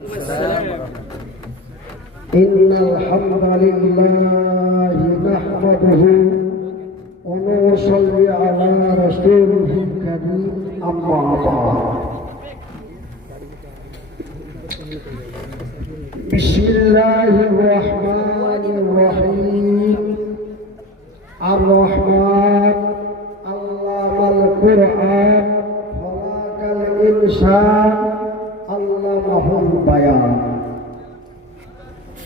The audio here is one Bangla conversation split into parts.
إن الحمد لله نحمده ونصلي على رسوله الكريم أما بعد بسم الله الرحمن الرحيم الرحمن علم القرآن خلق الإنسان علمه البيان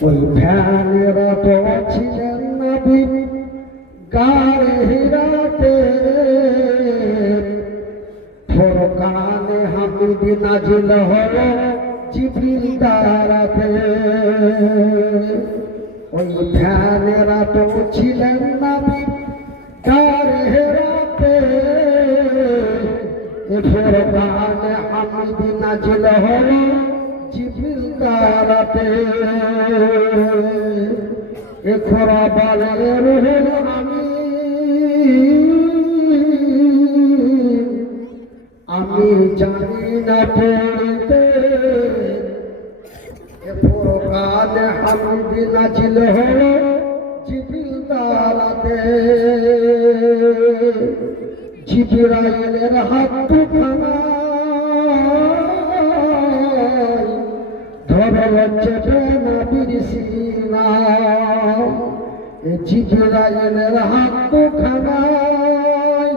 ওই ফ্যানেরত ছিলেন নবী গারে হিরাতে ফোরকানে হামিদ নাজিল হলো জিবরিল দ্বারাতে ওই ফ্যানেরত ছিলেন নবী গারে হিরাতে ফোরকানে হামিদ নাজিল হলো জিবরিল দ্বারাতে এখরা বলে রুহুল আমিন আমি জানি না পড়তে এ ফোরকানে হামিদ নাজিল হলো জিবরিল দ্বারাতে জিবরাইলের হাত দুখানা চেপে নবীর সিনা জিবরাইলের হাত দুখানায়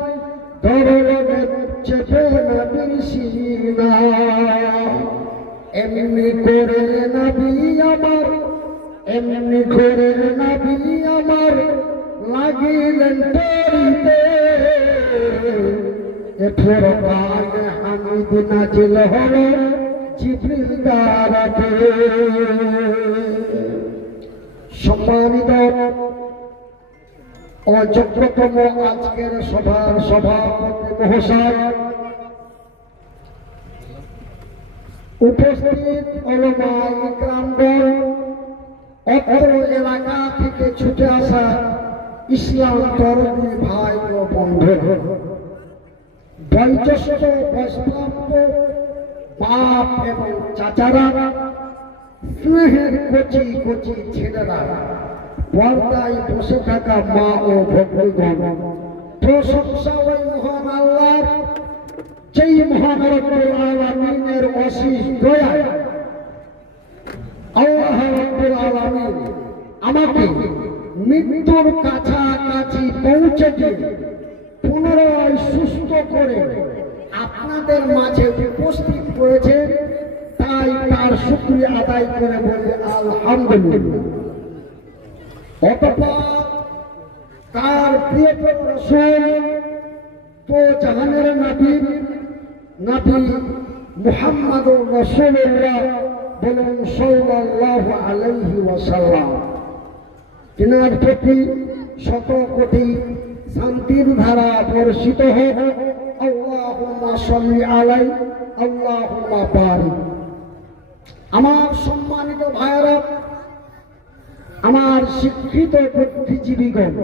ধরলে চেপে নবীর সিনা এমনি করে নবী আমার এমনি করে নবী আমার লাগিলেন পড়িতে এ ফোরকানে হামিদ নাজিল হলো জিবরিল দ্বারাতে সম্মানিত অযোগ্যতম আজকের সভার সভাপতি মহাশয়, উপস্থিত উলামা ইকরামগণ, অত্র এলাকা থেকে ছুটে আসা ইসলাম ধর্মী ভাই ও বন্ধু, বয়োজ্যেষ্ঠ বৈষ্ণব বাপ এবং চাচারা, স্নেহের কচি কচি ছেলেরা, পর্দায় বসে থাকা মা ও ভগ্নীগণ, প্রশংসা ওই মহান আল্লাহর, যেই মহান রব্বুল আলামিনের অশেষ দয়া। আল্লাহ রব্বুল আলামিন আমাকে মৃত্যুর কাছাকাছি পৌঁছে দিয়ে পুনরায় সুস্থ করে আপনাদের মাঝে উপস্থিত করেছে, তাই তার শুকরিয়া আদায় করে বলে আলহামদুলিল্লাহ। অতঃপর তার প্রিয় রাসূল তো জাহানের নবী মুহাম্মদুর রাসূলুল্লাহ বলেন সাল্লাল্লাহু আলাইহি ওয়াসাল্লাম, তিনার প্রতি শত কোটি শান্তির ধারা বর্ষিত হোক। আল্লাহুম্মা সাল্লি আলাইহি আল্লাহুম্মা বারিক। আমার সম্মানিত ভাইরা, আমার শিক্ষিত বুদ্ধিজীবীগণ,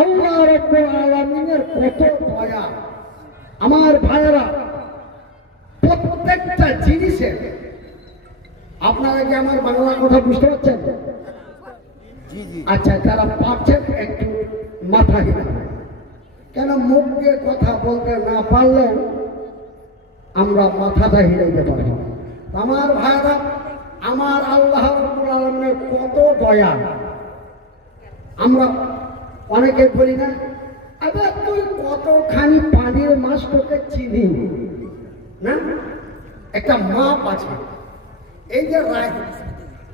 আল্লাহ রাব্বুল আলামিনের কত দয়া। আমার ভাইরা, প্রত্যেকটা জিনিসের, আপনারা কি আমার বাংলা কথা বুঝতে পারছেন? আচ্ছা, যারা পারছেন একটু মাথা হিলান। কেন মুখ দিয়ে কথা বলতে না পারলেও আমরা মাথাটা হিলাইতে পারি। আমার ভাইরা, আমার আল্লাহ রাব্বুল আলামিনের কত দয়া। আমরা অনেকে বলি না, আরে তুই কতখানি পানির মাছ তোকে চিনি না। একটা মাপ আছে, এই যে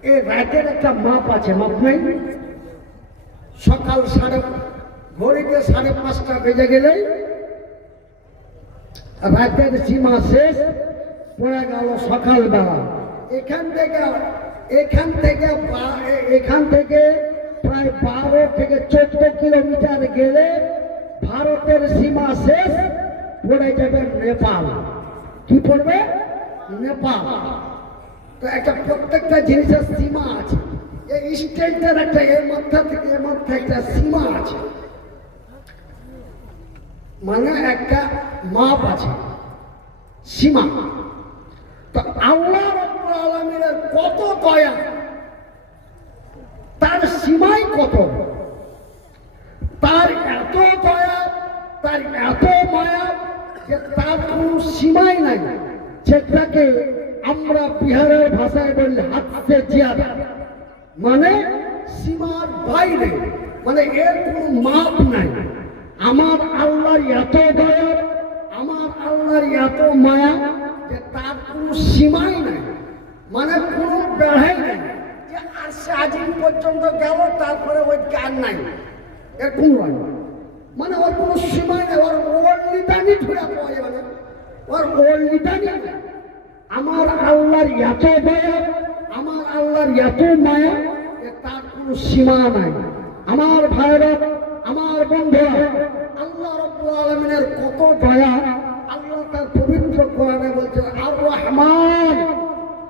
এই রাতের একটা মাপ আছে, মাপ নেই? সকাল ঘড়িতে 5:30 বেজে গেলে রাতের সীমা শেষ, পড়ে গেল সকালবেলা। এখান থেকে প্রায় 12 থেকে 14 কিলোমিটার গেলে ভারতের সীমা শেষ, পড়ে যাবে নেপাল। কি পড়বে? নেপাল। তো একটা প্রত্যেকটা জিনিসের সীমা আছে। এই স্টেটের একটা এর মধ্যে থেকে এর মধ্যে একটা সীমা আছে, মানে একটা মাপ আছে, সীমা। তো আল্লাহ কত দয়া, তার সীমাই কত, তার এত দয়া, তার এত মায়া যে তার কোনো সীমাই নাই, যেটাকে আমরা বিহারের ভাষায় বলি হাতে জিয়াদা, মানে সীমার বাইরে, মানে এর কোনো মাপ নাই। আমার আল্লাহর এত দয়া, আমার আল্লাহর এত মায়া যে তার কোনো সীমাই নাই, মানে কোনো বেড়াই নাই যে আর সে আজিম পর্যন্ত গেল তারপরে ওই গান নাই, এরকম নয়। মানে ওর কোনো সীমাই নেই, ওর ওল্লিটানি ধরে পাওয়া যাবে না, ওর ওল্লিটানি। আমার আল্লাহর এত দয়া, আমার আল্লাহর এত মায়া যে তার কোনো সীমা নাই। আমার ভাইরা, আমার বন্ধুরা, আল্লাহ রাব্বুল আলামিনের কত দয়া। আল্লাহ তার পবিত্র কোরআনে বলছেন আর রহমান,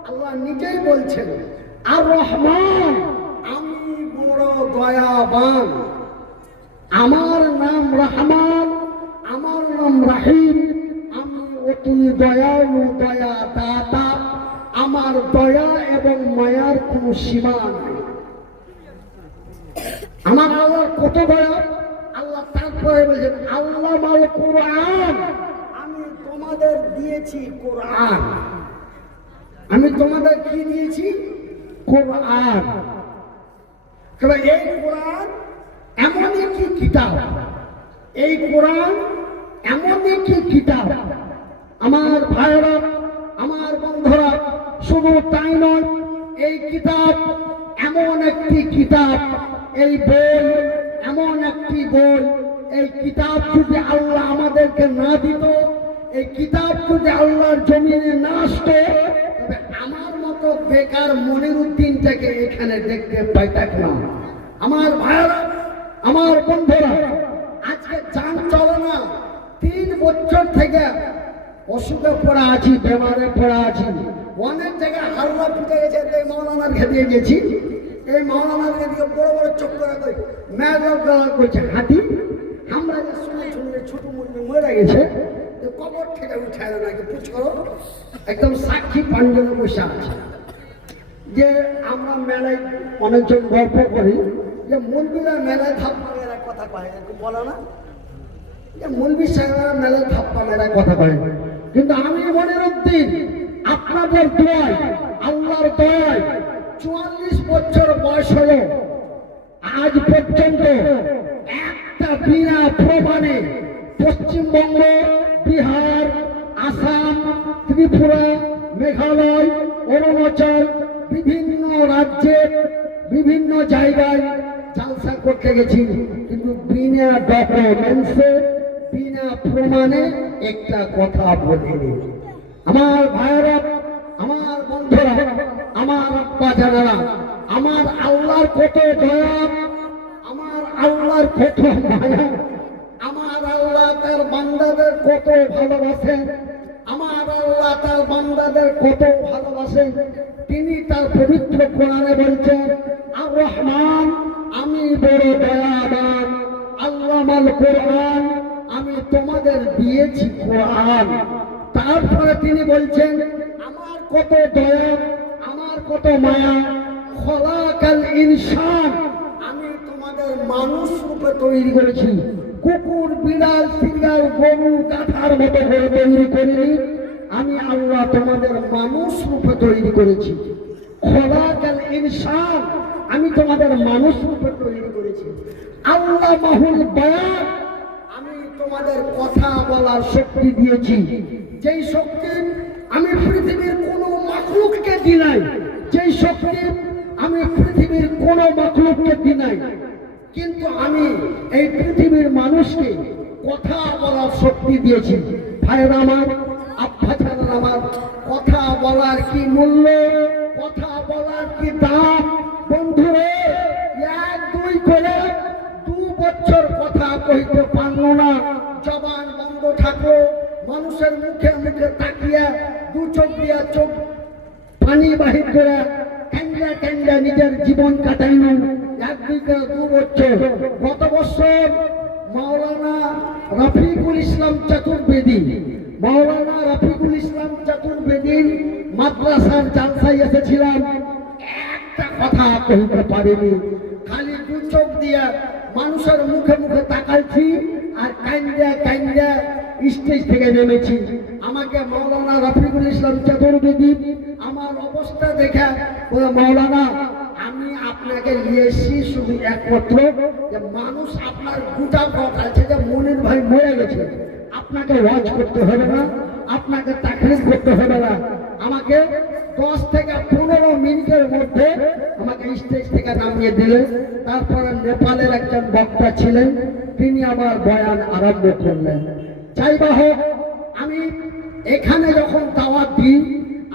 আল্লাহ নিজেই বলছেন আর রহমান, আমি বড় দয়াবান, আমার নাম রহমান, আমার নাম রাহিম, আমি অতি দয়ালু দয়া দাতা, আমার দয়া এবং মায়ার কোনো সীমা নেই। আমার আল্লাহর কত দয়া। আল্লাহ তারপরে বলছেন আল্লাহ মাল কোরআন, আমি তোমাদের দিয়েছি কোরআন, আমি তোমাদের কি দিয়েছি? কোরআন। এই কোরআন এমন একটি কিতাব, এই কোরআন এমন একটি কিতাব আমার ভাইরা, আমার বন্ধুরা, শুধু তাই নয়, এই কিতাব এমন একটি কিতাব, এই বই এমন একটি বই, এই কিতাব যদি আল্লাহ আমাদেরকে না দিত, এই কিতাব যদি আল্লাহর জমিনে না আসতো, তবে আমার মতো বেকার মনিরুদ্দিনটাকে এখানে দেখতে পাইতাম না। আমার ভাইরা, আমার বন্ধুরা, আজকে যান চলে না, 3 বছর থেকে অসুখে পড়া আছি, বেমারে পড়া আছি, অনেক জায়গায় হাল্লা ফুটে গেছে। এই মৌলানার খেতে গেছি, এই মৌলানার খেতে বড় বড় চক্কর করে মেঘ করছে হাতি, আমরা যে শুনে শুনলে ছোট মুরগি মরে গেছে, কবর থেকে উঠায় না নাকি পুছ করো, একদম সাক্ষী পাঞ্জনে বসে আছে। যে আমরা মেলায় অনেকজন গল্প করি যে মৌলবীরা মেলায় ধাপ্পা মেরা কথা কয়, বলো না যে মৌলবী সাহেবরা মেলায় ধাপ্পা মেরা কথা কয়। কিন্তু আমি মনিরুদ্দিন আপনাদের দোয়ায়, আল্লাহর দয়ায় 44 বছর বয়স হলো আজ পর্যন্ত একটা বিনা প্রমাণে পশ্চিমবঙ্গ, বিহার, আসাম, ত্রিপুরা, মেঘালয়, অরুণাচল, বিভিন্ন রাজ্যে বিভিন্ন জায়গায় জালসা করতে গেছি, কিন্তু বিনা ডকুমেন্টসে, বিনা প্রমাণে একটা কথা বলিনি। আমার ভাইয়েরা, আমার বন্ধুরা, আমার আব্বা জানারা, আমার আল্লাহর কত দয়া, আমার আল্লাহর কত মায়া, আমার আল্লাহ তার বান্দাদের কত ভালোবাসেন, আমার আল্লাহ তার বান্দাদের কত ভালোবাসেন। তিনি তার পবিত্র কোরআনে বলছেন আর রহমান, আমি বড় দয়াবান, আল্লাহ মাল কোরআন, আমি তোমাদের দিয়েছি কোরআন। তারপরে তিনি বলছেন আমার কত দয়া, আমার কত মায়া, খলাকাল ইনসান, আমি তোমাদের মানুষ রূপে তৈরি করেছি, কুকুর, বিড়াল, সিঙ্গাল, গরু, কাঁঠার মতো করে তৈরি করিনি, আমি আল্লাহ তোমাদের মানুষ রূপে তৈরি করেছি। খলাকাল ইনসান, আমি তোমাদের মানুষ রূপে তৈরি করেছি। আল্লাহ মাহুল বায়ান, আমি তোমাদের কথা বলার শক্তি দিয়েছি, যেই শক্তি আমি পৃথিবীর কোনো মাখলুককে দিই নাই, যেই শক্তি আমি পৃথিবীর কোনো মাখলুককে দিই নাই। কিন্তু আমি এই পৃথিবীর মানুষকে কথা বলার শক্তি দিয়েছি। ভাইরা আমার, আব্বাজানেরা আমার, কথা বলার কি মূল্য, কথা বলার কি দাম। বন্ধুরে, 1-2 করে 2 বছর কথা কইতে পারলো না, জবান বন্ধ থাকলো, মানুষের মুখে মুখে তাকিয়ে 2 চোখ দিয়া চোখ পানি বাহির করে কান্দা কান্দা নিজের জীবন কাটাইল 1-2 বছর। গত বছর মাওলানা রফিকুল ইসলাম চতুর্বেদী, মাওলানা রফিকুল ইসলাম চতুর্বেদী মাদ্রাসার জালসায় এসেছিলাম, একটা কথা কইতে পারিনি, খালি দু চোখ দিয়া মানুষের মুখে মুখে তাকাইছি আর কাইন্দা কাইন্দা স্টেজ থেকে নেমেছি। আমাকে মাওলানা রফিকুল ইসলাম চতুর্বেদী আমার অবস্থা দেখে বলে, মাওলানা আমি আপনাকে নিয়ে এসেছি শুধু একমাত্র যে মানুষ আপনার গোটা কথা আছে যে মনির ভাই মরে গেছে, আপনাকে ওয়াজ করতে হবে না, আপনাকে তাকরির করতে হবে না, আমাকে 10 থেকে 15 মিনিটের মধ্যে আমাকে স্টেজ থেকে নামিয়ে দিলেন। তারপরে নেপালের একজন বক্তা ছিলেন, তিনি আবার বয়ান আরম্ভ করলেন। যাই বা হোক, আমি এখানে যখন দাওয়াত দিই,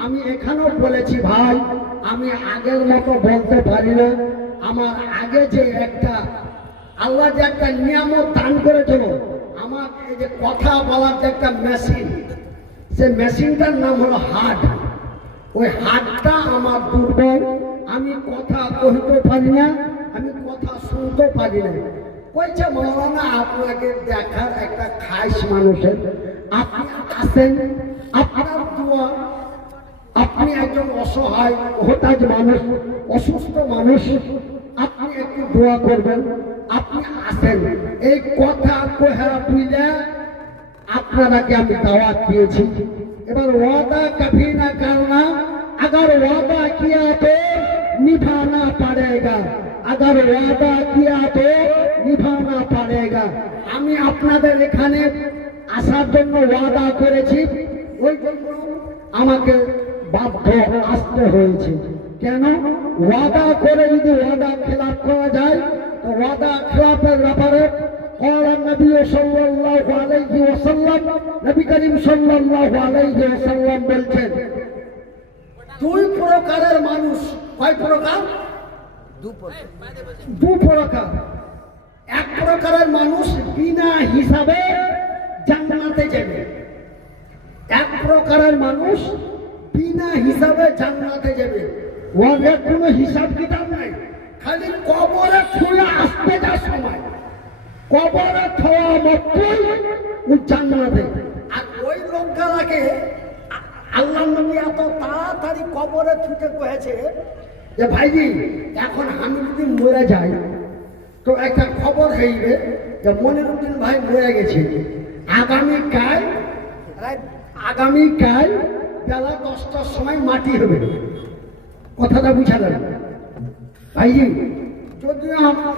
আমি এখানেও বলেছি ভাই আমি আগের মতো বলতে পারি না। আমার আগে যে একটা আল্লাহ যে একটা নিয়ামত দান করেছিল, আমার এই যে কথা বলার যে একটা মেশিন, সে মেশিনটার নাম হলো হার্ট। ওই হার্টটা আমার দুর্বল, আমি কথা কইতে পারি না, আমি কথা শুনতে পারি না। কইছে মাওলানা আপনাকে দেখার একটা খাস মানুষের, আপনি আসেন, আপনার দোয়া, আপনি একজন অসহায় হতাশ মানুষ, অসুস্থ মানুষ, আপনি একটু দোয়া করবেন, আপনি আসেন। এই কথা কহা বুঝলে আপনারাকে আমি দাওয়াত দিয়েছি। এবার ওয়াদা কभी না करना, अगर वादा किया तो निभाना पड़ेगा, अगर वादा किया तो निभाना पड़ेगा। আমি আপনাদের এখানে আসার জন্য ওয়াদা করেছি, ওই জন্য আমাকে বাধ্য আসতে হয়েছে। কেন? ওয়াদা করে যদি ওয়াদা খেলাপ করা যায়, তো ওয়াদা খেলাপের ব্যাপারে قال النبي صلى الله عليه وسلم, নবী করিম সাল্লাল্লাহু আলাইহি ওয়াসাল্লাম বলছেন, দুই প্রকারের মানুষ। কয় প্রকার? দু প্রকার। এক প্রকারের মানুষ বিনা হিসাবে জান্নাতে যাবে, এক প্রকারের মানুষ বিনা হিসাবে জান্নাতে যাবে। ওদের কোনো হিসাব কিতাব নাই, খালি কবরে ছুঁড়ে আসতে যা সময়, কবরে খাওয়া মাত্রই ও জান্নাতে। আর ওই লোকগুলাকে আল্লাহ নবী এত তাড়াতাড়ি কবরে ছুটে কয়েছে যে ভাইজি এখন আমি যদি মরে যাই তো একটা খবর হইবে যে মনিরুদ্দিন ভাই মরে গেছে, আগামীকাল বেলা 10টার সময় মাটি হবে। কথাটা বুঝালেন ভাইজি? যদিও আমার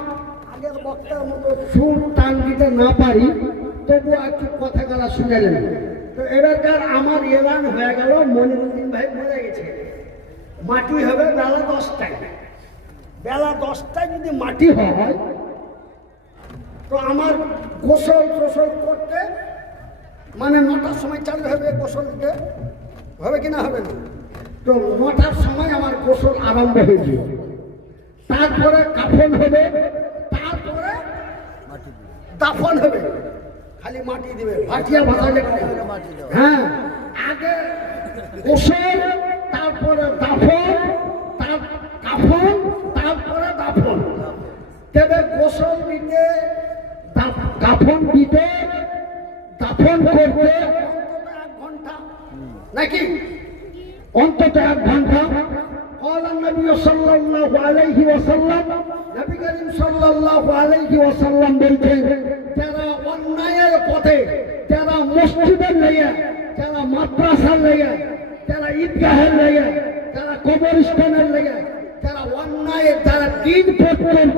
আগের বক্তার মতো সুর টান দিতে না পারি, তবুও একটু কথাগুলা শুনেলেন। তো এবারকার আমার এলান হয়ে গেল মনিরুদ্দিন ভাই মরে গেছে, মাটি হবে বেলা 10টায়। বেলা 10টায় যদি মাটি হয় তো আমার গোসল টোসল করতে মানে 9টার সময় চালু হবে, গোসল দিতে হবে কিনা হবে না, তো 9টার সময় আমার গোসল আরম্ভ হয়ে যাবে। তারপরে কাফন হবে, তারপরে দাফন হবে। খালি মাটি দিবে, ভাটিয়া ভাষা লেখা। হ্যাঁ, আগে গোসল, তারপরে দাফন, কাফন, তারপরে দাফন। তবে গোসল দিতে, কাফন দিতে, দাফন করতে অন্তত 1 ঘন্টা নাকি, অন্তত 1 ঘন্টা। قال النبي صلى الله عليه وسلم, নবী করিম সাল্লাল্লাহু আলাইহি ওয়াসাল্লাম বলেন, যারা অন্যায়ের পথে, যারা মসজিদের লেগে, যারা মাদ্রাসার লেগে, যারা ঈদগাহের লেগে, যারা কবরস্থানের লেগে, যারা অন্যায়ের, যারা দিন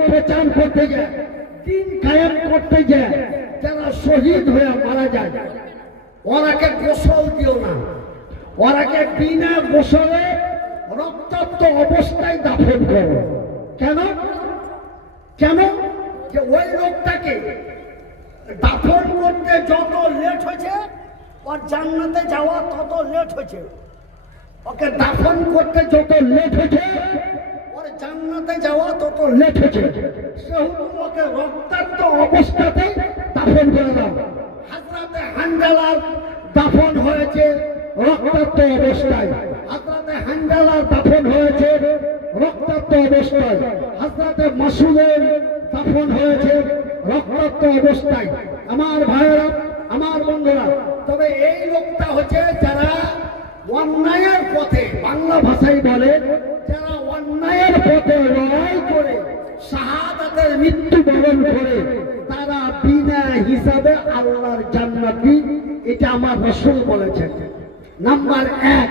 প্রচার করতে যায়, দিন কায়েম করতে যায়, যারা শহীদ হয়ে মারা যায়, ওরাকে গোসল দিও না, ওরাকে বিনা গোসলে রক্তাক্ত অবস্থায় দাফন করো। কেন? কেন? যে ওই লোকটাকে দাফন করতে যত লেট হয়েছে, ওর জান্নাতে যাওয়া তত লেট হয়েছে। ওকে দাফন করতে যত লেট হয়েছে, ওর জান্নাতে যাওয়া তত লেট হয়েছে। সেহেতু ওকে রক্তাক্ত অবস্থাতে দাফন করে দাও। হযরতে হানজালার দাফন হয়েছে রক্তাক্ত অবস্থায়, হযরতে হানজালার দাফন হয়েছে রক্তাক্ত অবস্থায়, হযরতে মাসুদের দাফন হয়েছে রক্তাক্ত অবস্থায়। আমার ভাইয়েরা, আমার বন্ধুরা, তবে এই লোকটা হচ্ছে যারা অন্যায়ের পথে, বাংলা ভাষায় বলে যারা অন্যায়ের পথে লড়াই করে শাহাদাতের মৃত্যুবরণ করে তারা বিনা হিসাবে আল্লাহর জান্নাতি, এটা আমার রাসূল বলেছেন। নাম্বার 1।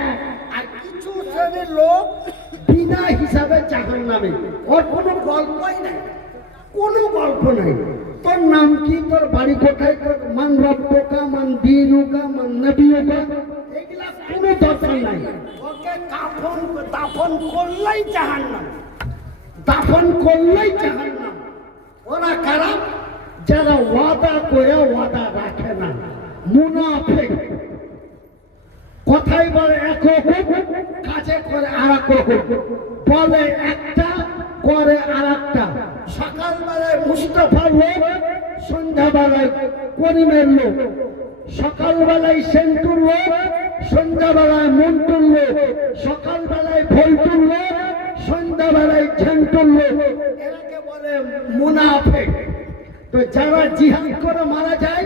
আর কিছু শ্রেণীর লোক বিনা হিসাবে জাহান্নামে, ওর কোনো গল্পই নাই, কোনো গল্প নাই। তোর নাম কি, তোর বাড়ি কোথায়, তোর মান রব্বুকা মান দীনুকা মান নবিয়ুকা, এগুলা কোনো দরকার নাই। ওকে দাফন করলেই জাহান্নাম, দাফন করলেই জাহান্নাম। ওরা কারা? যারা ওয়াদা করে ওয়াদা রাখে না, মুনাফিক। কথাই বলে এক রকম, কাজে করে আর এক রকম, বলে একটা করে আর একটা। সকালবেলায় মুস্তাফার লোক, সন্ধ্যাবেলায় করিমের লোক। সকালবেলায় সেন্টুর লোক, সন্ধ্যাবেলায় মন্টুর লোক। সকালবেলায় ভল্টুর লোক, সন্ধ্যাবেলায় ঝেন্টুর লোক। এরাকে বলে মুনাফিক। তো যারা জিহাদ করে মারা যায়,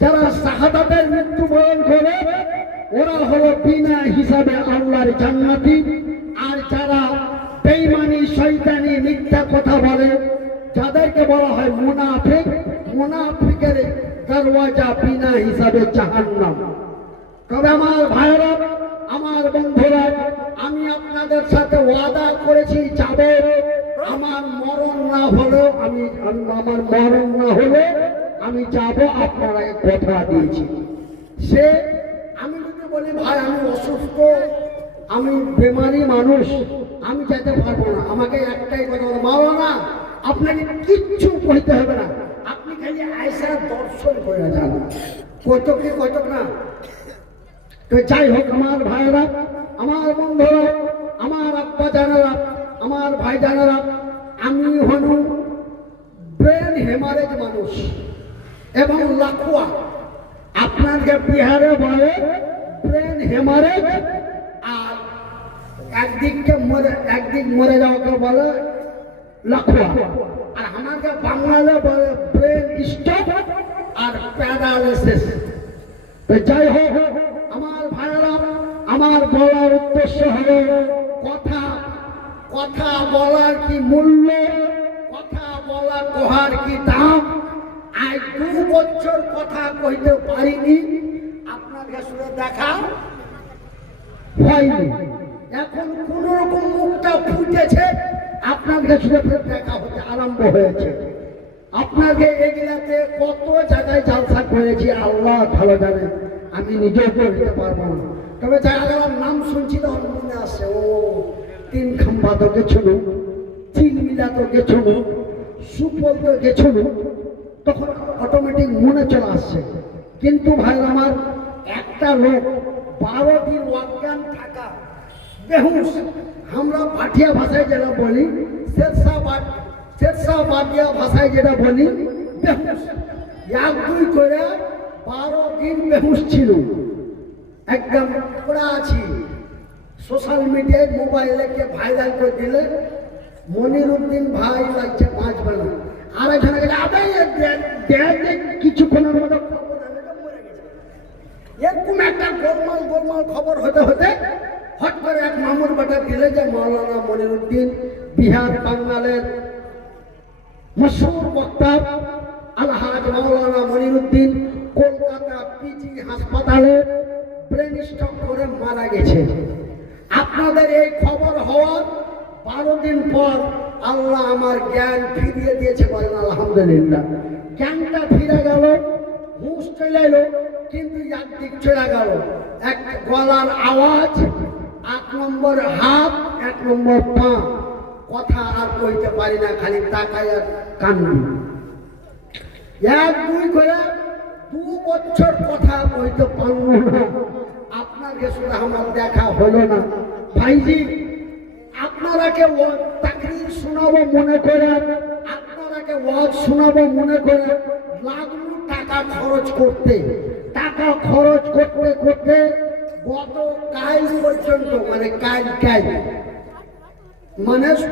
যারা শাহাদাতের মৃত্যুবরণ করে, ওরা হলো বিনা হিসাবে আল্লাহর জান্নাতি। আর যারা বেঈমানি, শয়তানি, মিথ্যা কথা বলে, যাদেরকে বলা হয় মুনাফিক, মুনাফিকের দরওয়াজা বিনা হিসাবে জাহান্নাম। তবে আমার ভাইরা, আমার বন্ধুরা, আমি আপনাদের সাথে ওয়াদা করেছি যাব। আমার মরণ না হলেও আমার মরণ না হলে আমি যাব, আপনারা কথা দিয়েছি। সে আমি যদি বলি ভাই আমি অসুস্থ, আমি বেমারি মানুষ, আমি যেতে পারবো না, আমাকে একটাই কথা বলো, মাওলানা আপনাকে কিচ্ছু কইতে হবে না, আপনি খালি আয়সা দর্শন করে যান, কইতো কি কইতো না। তো যাই হোক আমার ভাইরা, আমার বন্ধুরা, আমার আব্বা জানেরা, আমার ভাই জানেরা, আমি হলু ব্রেন হেমারেজ মানুষ এবং লাখুয়া। আপনাকে বিহারে বলে ব্রেন হেমারেজ, আর একদিক মরে যাওয়াকে বলে লাখুয়া। আর আমাকে বাংলাতে বলে ব্রেন স্ট্রোক আর প্যারালাইসিস। তো যাই হোক আমার ভাইরা, আমার বলার উদ্দেশ্য হলো কথা বলার কি মূল্য, কথা বলা কহার কি দাম। আজ 2 বছর কথা কইতে পারিনি, আপনার কাছে দেখা হয়নি। এখন কোন রকম মুখটা ফুটেছে, আপনার কাছে দেখা হতে আরম্ভ হয়েছে। আপনাকে এগুলাতে কত জায়গায় জালসা করেছি আল্লাহ ভালো জানে, আমি নিজেও বলতে পারবো না। তবে যারা নাম শুনছি তখন মনে আসছে, ও 3 খাম্বা তো গেছিল, চিলমিলা তো গেছিল, সুফল তো গেছিল, তখন অটোমেটিক মনে চলে আসছে। কিন্তু ভাই আমার, একটা লোক 12 দিন অজ্ঞান থাকা, বেহুশ, আমরা পাঠিয়া ভাষায় যেটা বলি, শেরশাহ বাদিয়া ভাষায় যেটা বলি বেহুশ, 1-2 করে 12 দিন বেহুশ ছিল। একদম পড়া আছি, সোশ্যাল মিডিয়ায় মোবাইলে কে ভাইরাল করে দিলে মনিরুদ্দিন ভাই লাগছে 5 বেলা, আর এখানে কিছুক্ষণের মধ্যে খবর মরে গেছে। এরকম একটা গোলমাল খবর হতে হতে হট করে এক মামুর বেটা দিলে যে মাওলানা মনিরুদ্দিন, বিহার বাঙ্গালের মশহুর বক্তা আলহাজ মাওলানা মনিরুদ্দিন কলকাতা পিজি হাসপাতালে ব্রেন স্ট্রোক করে মারা গেছে। আপনাদের এই খবর হওয়ার 12 দিন পর আল্লাহ আমার জ্ঞান ফিরিয়ে দিয়েছে, বলেন আলহামদুলিল্লাহ। জ্ঞানটা ফিরে গেল, হুঁশ চলে এলো, কিন্তু একদিক চলে গেল, এক গলার আওয়াজ, 8 নম্বর হাত, 1 নম্বর পা, কথা আর কইতে পারি না, খালি তাকাই আর কান্দি। 1-2 করে 2 বছর কথা কইতে পারল না। আপনাকে শুধু আমার দেখা হলো না ভাইজি, আপনারাকে তাকরীর শোনাবো মনে করে, আপনারাকে ওয়াজ শোনাবো মনে করে লাগলো টাকা খরচ করতে গত কাল পর্যন্ত, মানে কাল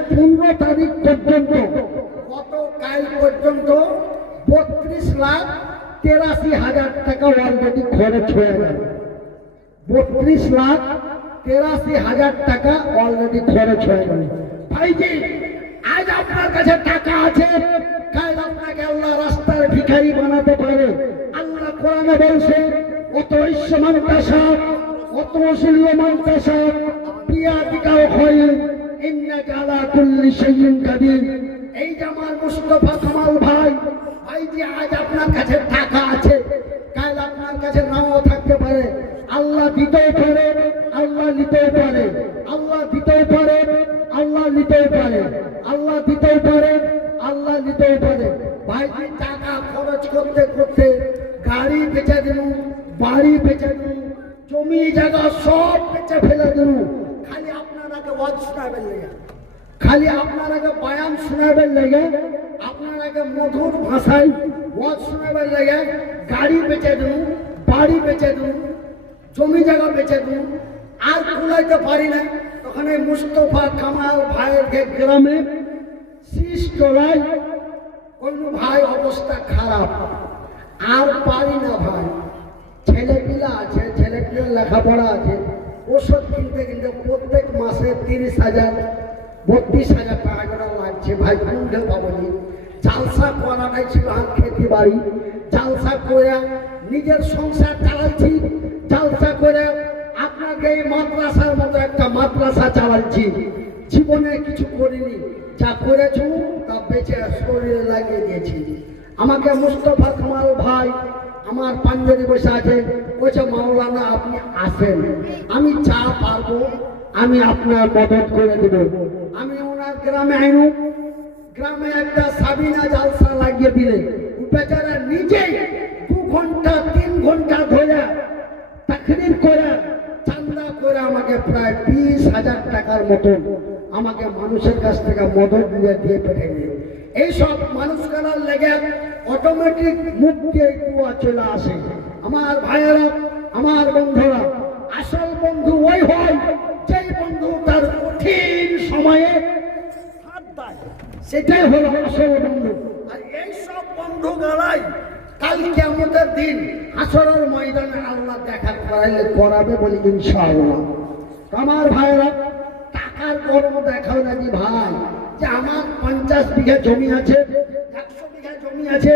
15 তারিখ পর্যন্ত, গত কাল পর্যন্ত 32,83,000 টাকা অলরেডি খরচ হয়ে গেল। 32,83,000 টাকা অলরেডি খরচ হয়ে গেল। ভাইজি, আজ আপনার কাছে টাকা আছে, কাল আপনাকে আল্লাহ রাস্তার ভিখারি বানাতে পারে। আল্লাহ কোরআনে বলছে, অত ইসমান তাশা অত মুসলিমান তাশা বিয়াদিকাও খায়র ইন্নাকা আলা কুল্লি শাইইন কাদির। এই যে আমার মুস্তাফা কামাল ভাই, ভাইজি আজ আপনার কাছে টাকা আছে, কাল আপনার কাছে নাও থাকতে পারে। আল্লাহ দিতেও পারে, আল্লাহ নিতেও পারে, আল্লাহ দিতেও পারে, আল্লাহ নিতেও পারে, আল্লাহ দিতেও পারে, আল্লাহ নিতেও পারে। ভাইজি টাকা খরচ করতে করতে গাড়ি বেচে দিল, বাড়ি বেচে দিল, জমি জায়গা সব বেচে ফেলে দিল, খালি আপনারাকে ওয়াজ শোনাবেন লেগে, খালি আপনারাকে বয়ান শোনাবেন লেগে, আপনারাকে মধুর ভাষায় ওয়াজ শোনাবেন লেগে গাড়ি বেচে দিল, বাড়ি বেচে দিল, জমি জায়গা বেচে দিল, আর কুলাইতে পারি না। তখন এই মুস্তফা কামাল ভাইয়ের গ্রামে শীষ তোলায় কোন ভাই অবস্থা খারাপ, আর পারি না ভাই, ছেলেপিলা আছে, ছেলেপিলার লেখাপড়া আছে, ওষুধ কিনতে কিনতে প্রত্যেক মাসে 30,000 32,000 টাকা করে লাগছে। ভাই কোনটা পাবনি, জালসা করাটাই ছিল আর খেতে বাড়ি, জালসা করে নিজের সংসার চালাচ্ছি, জালসা করে আপনাকে এই মাদ্রাসার মতো একটা মাদ্রাসা চালাচ্ছি। জীবনে কিছু করিনি, যা করেছি তা বেঁচে শরীরে লাগিয়ে দিয়েছি। আমাকে মুস্তফা কামাল ভাই আমার পাঞ্জাবি বসে আছে, বলছে মাওলানা আপনি আসেন, আমি যা পারবো আমি আপনার মদত করে দেব। আমি ওনার গ্রামে আইনু, গ্রামে একটা সাবিনা জালসা লাগিয়ে দিলে বেচারা নিজেই 2 ঘন্টা 3 ঘন্টা ধরে তাকরীর করে চান্দা করে আমাকে প্রায় 20,000 টাকার মতন আমাকে মানুষের কাছ থেকে মদত দিয়ে পাঠিয়ে। এইসব মানুষ করার লেগে অটোমেটিক মুখ দিয়ে কুয়া চলে আসে। আমার ভাইয়েরা, আমার বন্ধুরা, আসল বন্ধু ওই হয় যেই বন্ধু তার কঠিন সময়ে হাত দেয়, সেটাই হলো আসল বন্ধু। আর এইসব বন্ধু গালাই কাল কিয়ামতের দিন হাসরের ময়দানে আল্লাহ দেখা করাবে বলি ইনশাআল্লাহ। আমার ভাইয়েরা, টাকার গরম দেখাও নাকি ভাই, যে আমার 50 বিঘা জমি আছে, 100 বিঘা জমি আছে,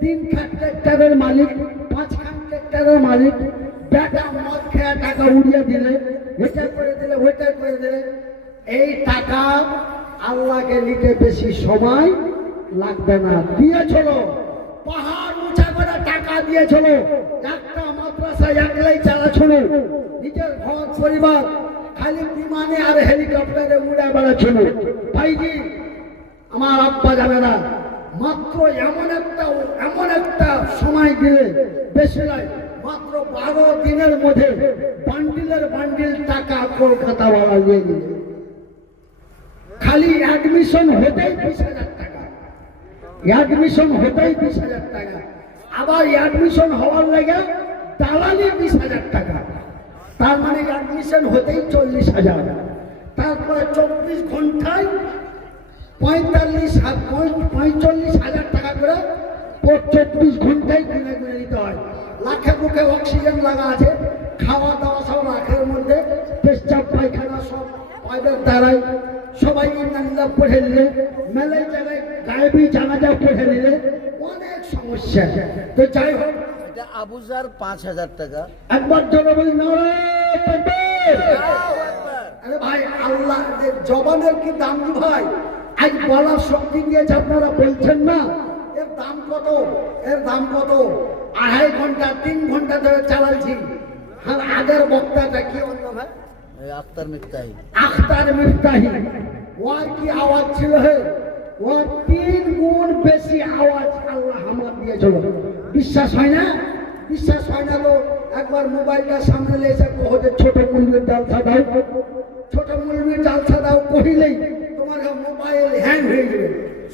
3 খান ট্রাক্টরের মালিক, 5 খান ট্রাক্টরের মালিক, বেটা মদ খেয়ে টাকা উড়িয়ে দিলে, এটা করে দিলে, ওইটা করে দিলে, এই টাকা আল্লাহকে নিতে বেশি সময় লাগবে না। দিয়েছিল পাহাড় উঁচা করে টাকা দিয়েছিল, একটা মাদ্রাসা একলাই চালাছিল, নিজের ঘর পরিবার খালি বিমানে আর হেলিকপ্টারে উড়ে বেড়াচ্ছিল। ভাইজি আমার আব্বা জানেনা, মাত্র এমন একটা সময় দিলে, বেশি নয়, মাত্র 12 দিনের মধ্যে বান্ডিলের বান্ডিল টাকা কলকাতা ওয়ালা নিয়ে নিল। খালি অ্যাডমিশন হতেই 20,000 টাকা, অ্যাডমিশন হতেই 20,000 টাকা, আবার অ্যাডমিশন হওয়ার লাগে দালালি 20,000 টাকা, তার মানে অ্যাডমিশন হতেই 40,000, তারপরে 24 ঘন্টায় 45,000 টাকা করে 24 ঘন্টায় কিনে কিনে নিতে হয়। লাখে বুকে অক্সিজেন লাগা আছে, খাওয়া দাওয়া সব লাখের মধ্যে, পেশাব পায়খানা সব পাইপের দ্বারাই, সবাই ইন্নালিল্লাহ পড়ে নিলে, মেলে জায়গায় গায়েবী জানাজা পড়ে নিলে, অনেক সমস্যা। তো যাই হোক, এটা আবুজার 5,000 টাকা। একবার জোরে বলি নারায়ে তাকবীর। আরে ভাই, আল্লাহ জবানের কি দাম দি ভাই, আজ বলার শক্তি দিয়েছে, আপনারা বলছেন না এর দাম কত, এর দাম কত। 2.5 ঘন্টা 3 ঘন্টা ধরে চালাচ্ছি। আর আগের বক্তাটা কি অন্য ভাই, আখতার মিফতাহি, আখতার মিফতাহি, ওর কি আওয়াজ ছিল হে, ওর 3 গুণ বেশি আওয়াজ আল্লাহ আমার দিয়েছিল। বিশ্বাস হয় না? বিশ্বাস হয় না তো একবার মোবাইলটা সামনে এসে কহতে ছোট মুলবির জালসা দাও, ছোট মুলবির জালসা দাও কহিলেই তোমার মোবাইল হ্যাং হয়ে যাবে,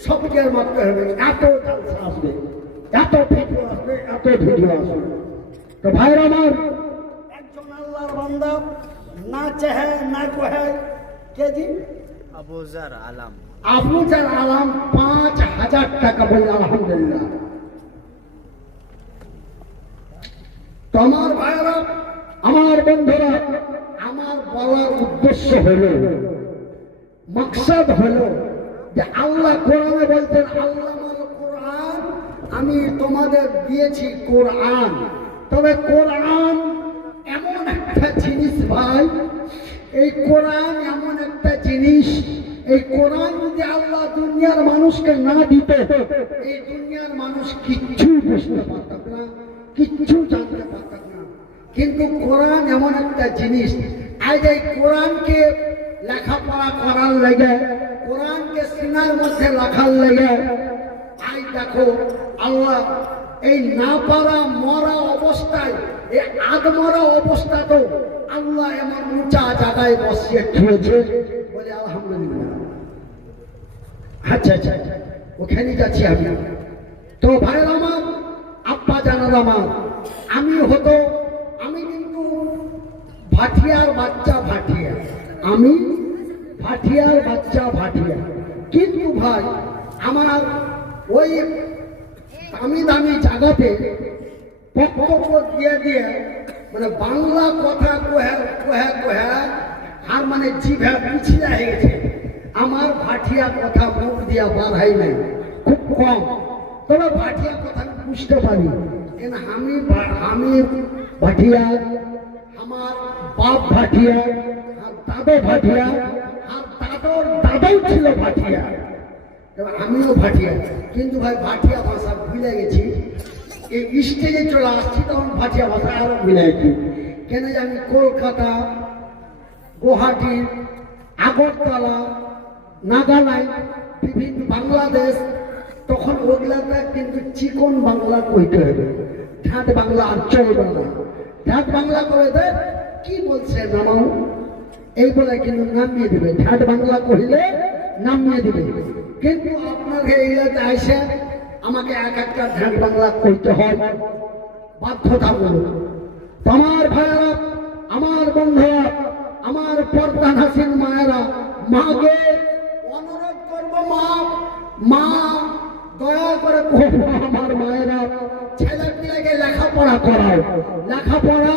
সফটওয়্যার মারতে হবে, এত জালসা আসবে, এত ভিডিও আসবে, এত ভিডিও আসবে। তো ভাইরা আমার, একজন আল্লাহর বান্দা না চাহে না কহে, কে জি? আবুজার আলম, আবুজার আলম 5,000 টাকা বলে আলহামদুলিল্লাহ। তোমার ভাইরা আমার বন্ধুরা, আমার বলার উদ্দেশ্য হলো, মকসদ হলো যে আল্লাহ কোরআনে বলতেন, আল্লাহ কোরআন, আমি তোমাদের দিয়েছি কোরআন। তবে কোরআন এমন একটা জিনিস ভাই, এই কোরআন এমন একটা জিনিস, এই কোরআন যদি আল্লাহ দুনিয়ার মানুষকে না দিত, এই দুনিয়ার মানুষ কিচ্ছু বুঝতে পারত না, কিচ্ছু জানতে পারত না। কিন্তু কোরআন এমন একটা জিনিস, আজ এই কোরআনকে লেখাপড়া করার লেগে, কোরআনকে সিনার মধ্যে রাখার লেগে, আজ দেখো আল্লাহ এই না পারা মরা অবস্থায়, এই আধমরা অবস্থাতেও আল্লাহ এমন উঁচা জায়গায় বসিয়ে খেয়েছে, বলে আলহামদুলিল্লাহ। আচ্ছা আচ্ছা, ওখানে যাচ্ছি আমি। তো ভাইয়ের আমার, আব্বা জানার আমার, আমি কিন্তু ভাটিয়ার বাচ্চা ভাটিয়া, আমি ভাটিয়ার বাচ্চা ভাটিয়া। কিন্তু ভাই আমার ওই দামি দামি জায়গাতে বক্তব্য দিয়ে দিয়ে মানে বাংলা কথা কহে আর মানে জিভে পিছিয়ে হয়ে গেছে। আমার ভাটিয়া কথা মুখ দিয়া বার হয় নাই, খুব কম। তবে ভাটিয়া কথা আমি বুঝতে পারি, কেন আমি ভাটিয়া, আমার বাপ ভাটিয়া, আর দাদু ভাটিয়া, আর দাদুর দাদাও ছিল ভাটিয়া, এবার আমিও ভাটিয়া। কিন্তু ভাই ভাটিয়া ভাষা ভুলে গেছি, এই স্টেজে চলে আসছি তখন ভাটিয়া ভাষা আরো ভুলে গেছি। কেন যে আমি কলকাতা, গুয়াহাটি, আগরতলা, নাগাল্যান্ড, বিভিন্ন বাংলাদেশ, তখন ওগুলাটা কিন্তু চিকন বাংলা কইতে হবে, ঠাট বাংলা আর চলবে না। ঠাট বাংলা করে দে, কি বলছে নামাও, এই বলে কিন্তু নামিয়ে দিবে, ঠাট বাংলা কহিলে নামিয়ে দিবে। কিন্তু আপনাকে এইলাতে আইসে আমাকে এক একটা ঠাট বাংলা কইতে হয় বাধ্যতামূলক। আমার ভাইয়েরা, আমার বন্ধুরা, আমার পর্দান হাসিন মায়েরা, মাকে অনুরোধ করবো, মা দয়া করে আমার মায়েরা ছেলে পিলেকে লেখাপড়া করাও। লেখাপড়া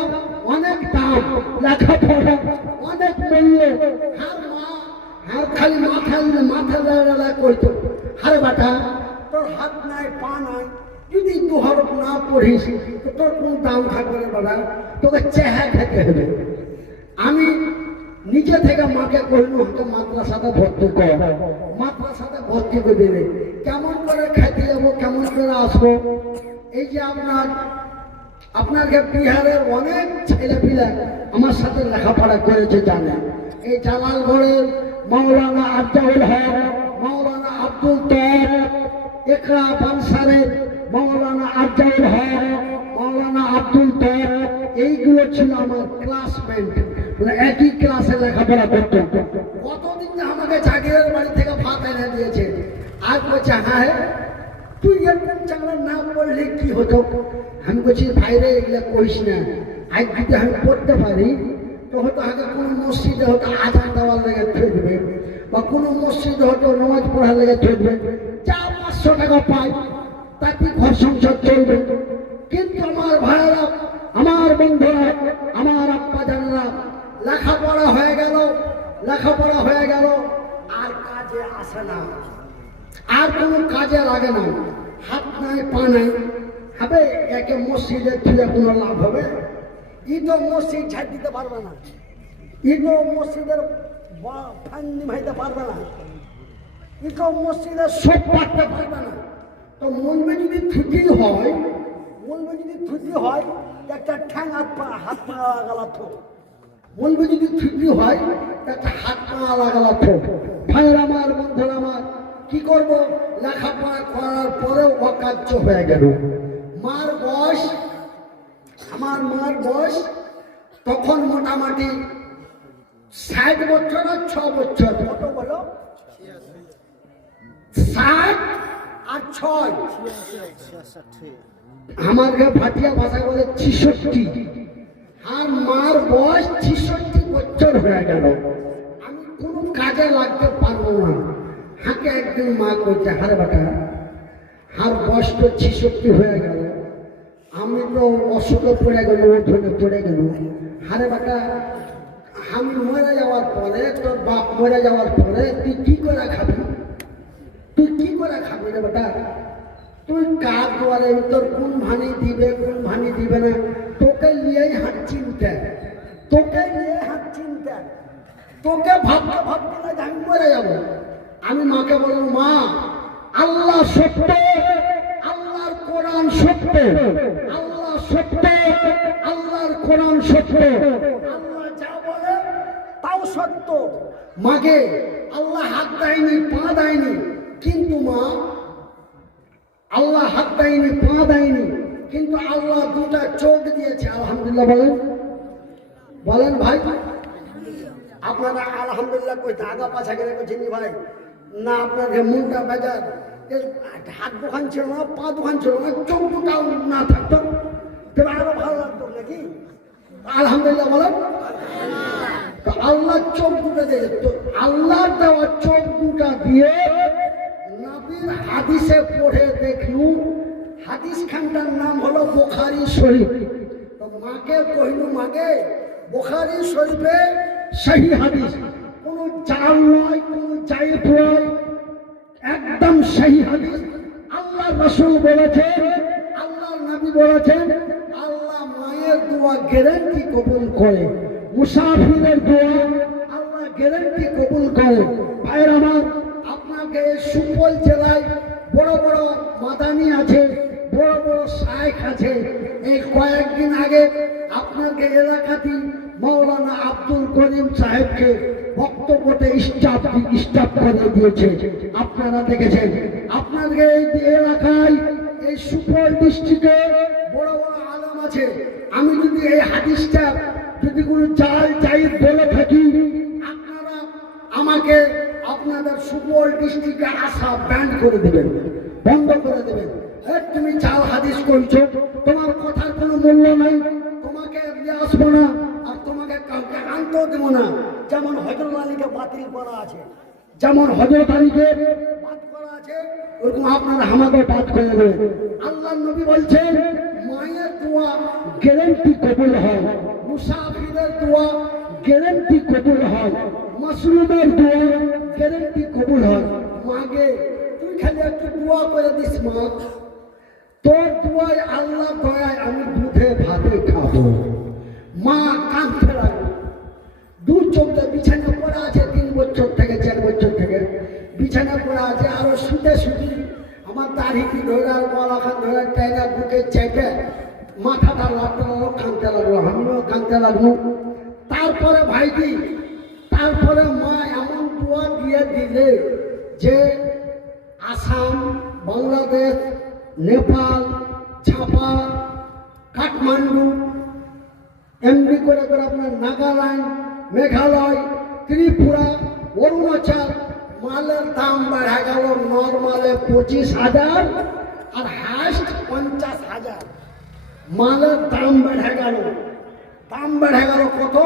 অনেক দাম, লেখাপড়া অনেক মূল্য। আর মা আর খালি মাথা লড়া করতো, আরে বাটা তোর হাত নাই পা নাই, যদি দু হরফ না পড়িস তো তোর কোন দাম থাকবে না বাবা, তোকে চেহা খেতে হবে। আমি নিজে থেকে মাকে কহিল, হয়তো মাদ্রাসাতে ভর্তি কর, মাদ্রাসাতে ভর্তি করে দেবে। কেমন করে খেতে যাবো, কেমন করে আসবো? এই যে আপনাকে বিহারের অনেক ছেলে পিলা আমার সাথে লেখাপড়া করেছে জানেন। এই জালালগড়ের মাওলানা আফজাউল হক, মাওলানা আব্দুল তর, একরা বানসারের মাওলানা আফজাউল হক, মাওলানা আব্দুল তর, এইগুলো ছিল আমার ক্লাসমেট, মানে একই ক্লাসে লেখাপড়া করতো। কতদিন আমাকে জাগিরের বাড়ি থেকে ভাত এনে দিয়েছে। আজ বলছে, হ্যাঁ তুই এরকম চাংলা না পড়লে কি হতো? আমি বলছি, ভাইরে এগুলো কইস না, আজ যদি আমি পড়তে পারি তো হয়তো আগে কোনো মসজিদে হয়তো আজান দেওয়ার লেগে থাকবে, বা কোনো মসজিদে হয়তো নামাজ পড়ার লেগে থাকবে, যা 500 টাকা পাই তাতে ঘর সংসার চলবে। কিন্তু আমার ভাইয়েরা, আমার বন্ধুরা, আমার আব্বা জানেরা, লেখাপড়া হয়ে গেল, আর কাজে আসে না, আর কোনো কাজে লাগে না, হাত নাই পা নাই। হবে একে মসজিদে তুলে কোনো লাভ হবে? ই তো মসজিদ ছাড় দিতে পারবে না, ই তো মসজিদের ফান নিভাইতে পারবে না, ই তো মসজিদের সব পাঠতে পারবে না। তো মলবে যদি থুতি হয়, একটা ঠ্যাং হাত পা লাগালাত, বলবে যদি থুতি হয় একটা হাত পা লাগালাত। ভাইয়ের আমার, বন্ধুরা আমার, কি করব? লেখাপড়া করার পরেও অকার্য হয়ে গেল। আমার মার বয়স তখন মোটামুটি 60 বছর আর 6 বছর। কত বলো? 60 আর 6, আমার ভাটিয়া ভাষায় বলে 66। আর মার বয়স 66 বছর হয়ে গেল। আমি কোনো কাজে লাগতে পারবো না। হাঁকে একদিন মা করছে, হারে বাটা, আর বয়স তো 66 হয়ে গেল, আমি তো অসুখে পড়ে গেল, ধরে পড়ে গেল, আরে বেটা, আমি মরে যাওয়ার পরে, তোর বাপ মরে যাওয়ার পরে তুই কি করে খাবি? তুই কি করে খাবি রে বেটা? তুই কার দুয়ারে তোর কোন ভানি দিবে কোন ভানি দিবে না, তোকে নিয়েই হাত চিনতে, তোকে নিয়ে হাত চিনতে, তোকে ভাবতে ভাবতে না যে আমি মরে যাবো। আমি মাকে বললাম, মা আল্লাহ সত্য, আল্লাহর কোরআন সত্য, আল্লাহ সত্য, আল্লাহর কোরআন সত্য, আল্লাহ যা বলে তাও সত্য। মাকে আল্লাহ হাত দেয়নি, পা দেয়নি, কিন্তু মা আল্লাহ হাত দেয়নি, পা দেয়নি, কিন্তু আল্লাহ দুটা চোখ দিয়েছে। আলহামদুলিল্লাহ বলেন, বলেন ভাই। আপনারা আলহামদুলিল্লাহ কইতে আগা পাছা গেলে কইছেন ভাই না, আপনাদের মনটা বেজার, হাত দোকান ছিল না, পা দোকান ছিল না, চোখ দুটাও না থাকতো, তবে আরো ভালো লাগতো নাকি? আলহামদুলিল্লাহ বলেন। তো আল্লাহ চোখ দুটো দিয়ে, তো আল্লাহর দেওয়া চোখ দুটা দিয়ে নবীর হাদিসে পড়ে দেখলু, হাদিস খানটার নাম হলো বুখারী শরীফ। তো মাকে কইলু, মাকে বুখারী শরীফে সহি হাদিস, কোনো জাল নয়, কোনো জায়েদ নয়, একদম সহি হাদিস। আল্লাহ রাসূল বলেছেন, আল্লাহর নবী বলেছেন, আল্লাহ মায়ের দোয়া গ্যারান্টি কবুল করে, মুসাফিরের দোয়া আল্লাহ গ্যারান্টি কবুল করে। ভাইয়ের আমার, আপনাকে সুপল জেলায় বড় বড় মাদানি আছে, বড় বড় শায়েখ আছে। এই কয়েকদিন আগে আপনাকে এলাকাতে মৌলানা আব্দুল করিম সাহেবকে বক্তব্যতে স্টাফ করে দিয়েছে, আপনারা দেখেছেন। আপনাদের এই এলাকায়, এই সুপল ডিস্ট্রিক্টে বড় বড় আলেম আছে। আমি যদি এই হাদিসটা যদি কোনো জাল জায়েদ বলে থাকি, আপনারা আমাকে আপনাদের সুপল ডিস্ট্রিক্টে আসা ব্যান করে দেবেন, বন্ধ করে দেবেন। তুমি জাল হাদিস করছো, তোমার কথার কোনো মূল্য নেই, তোমাকে নিয়ে আসবো না, আর তোমাকে কাউকে আনতেও দেবো না। যেমন হযরত আলীকে বাতিল করা আছে, যেমন হযরত আলীকে বাদ করা আছে, ওরকম আপনারা আমাকে বাদ করে দেবেন। আল্লাহর নবী বলছেন, মায়ের দোয়া গ্যারান্টি কবুল হয়, মুসাফিরের দোয়া গ্যারান্টি কবুল হয়, মাসরুমের দোয়া গ্যারান্টি কবুল হয়। মাকে তুই খালি একটু দোয়া করে দিস, মা তোর দোয়ায়, আল্লাহ দয়ায় আমি দুধে ভাতে খাবো। মা কাঁদতে লাগলো, দু চোখে বিছানা পড়া আছে, 3 বছর থেকে 4 বছর থেকে বিছানা পড়া আছে, আরো শুতে শুতে আমার দাড়িটি ধরে আর গলাখান ধরে টাইনা বুকে চেপে মাথাটা লাগতে লাগলো, কাঁদতে লাগলো, আমিও কাঁদতে লাগলো। তারপরে ভাইটি, তারপরে মা এমন দোয়া দিয়ে দিলে যে আসাম, বাংলাদেশ, নেপাল, চাপা, কাঠমান্ডু, এমনি করে করে আপনার নাগাল্যান্ড, মেঘালয়, ত্রিপুরা, অরুণাচল, মালের দাম বেড়ে গেল নর্মালে 25,000 আর হাইস্ট 50,000। মালের দাম বেড়ে গেল, দাম বেড়ে গেল কত?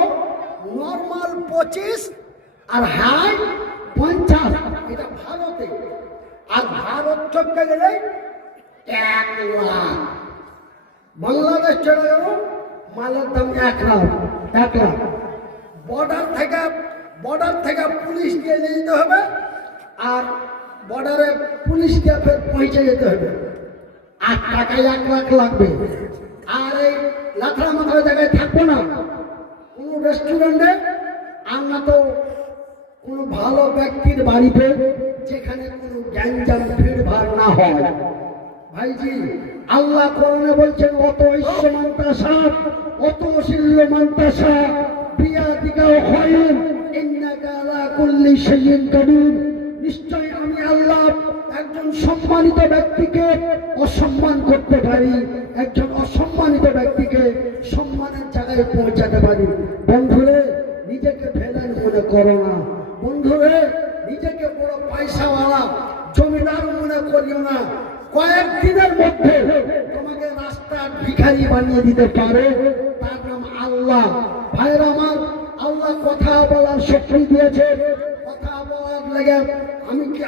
নর্মাল 25 আর হাই 50। এটা ভারতে। আর ভারত চলতে গেলে 1 লাখ। বাংলাদেশ চলে গেল, মালের দাম 1 লাখ, 1 লাখ। বর্ডার থেকে পুলিশ দিয়ে নিয়ে যেতে হবে, আর বর্ডারে পুলিশ দিয়ে ফের পৌঁছে যেতে হবে, 8 টাকায় 1 লাখ লাগবে। আর এই লাথড়া মাথার জায়গায় থাকবো না কোনো রেস্টুরেন্টে, আর না তো কোনো ভালো ব্যক্তির বাড়িতে, যেখানে কোনো গ্যাঞ্জাম ভিড়ভাড় না হয়। ভাইজি, আল্লাহ কোরআনে বলছেন, অত ঐশ্বমান্তাসা, অত শিল্যমান্তাসা বিয়াদিকাও খায়রুন ইন্নাকা আলা কুল্লি শাইইন কাদির। নিশ্চয় আমি আল্লাহ একজন সম্মানিত ব্যক্তিকে অসম্মান করতে পারি, একজন অসম্মানিত ব্যক্তিকে সম্মানের জায়গায় পৌঁছাতে পারি। বন্ধুরে, নিজেকে ফেলেন মনে করো না। বন্ধুরে, নিজেকে বড় পয়সাওয়ালা জমিদার মনে করিও না। কয়েকদিনের মধ্যে তোমাকে রাস্তার ভিখারি বানিয়ে দিতে পারে, তার নাম আল্লাহ। ভাইয়ের আমার, আল্লাহ কথা বলার শক্তি দিয়েছে। কথা বলার লেগে আমি কি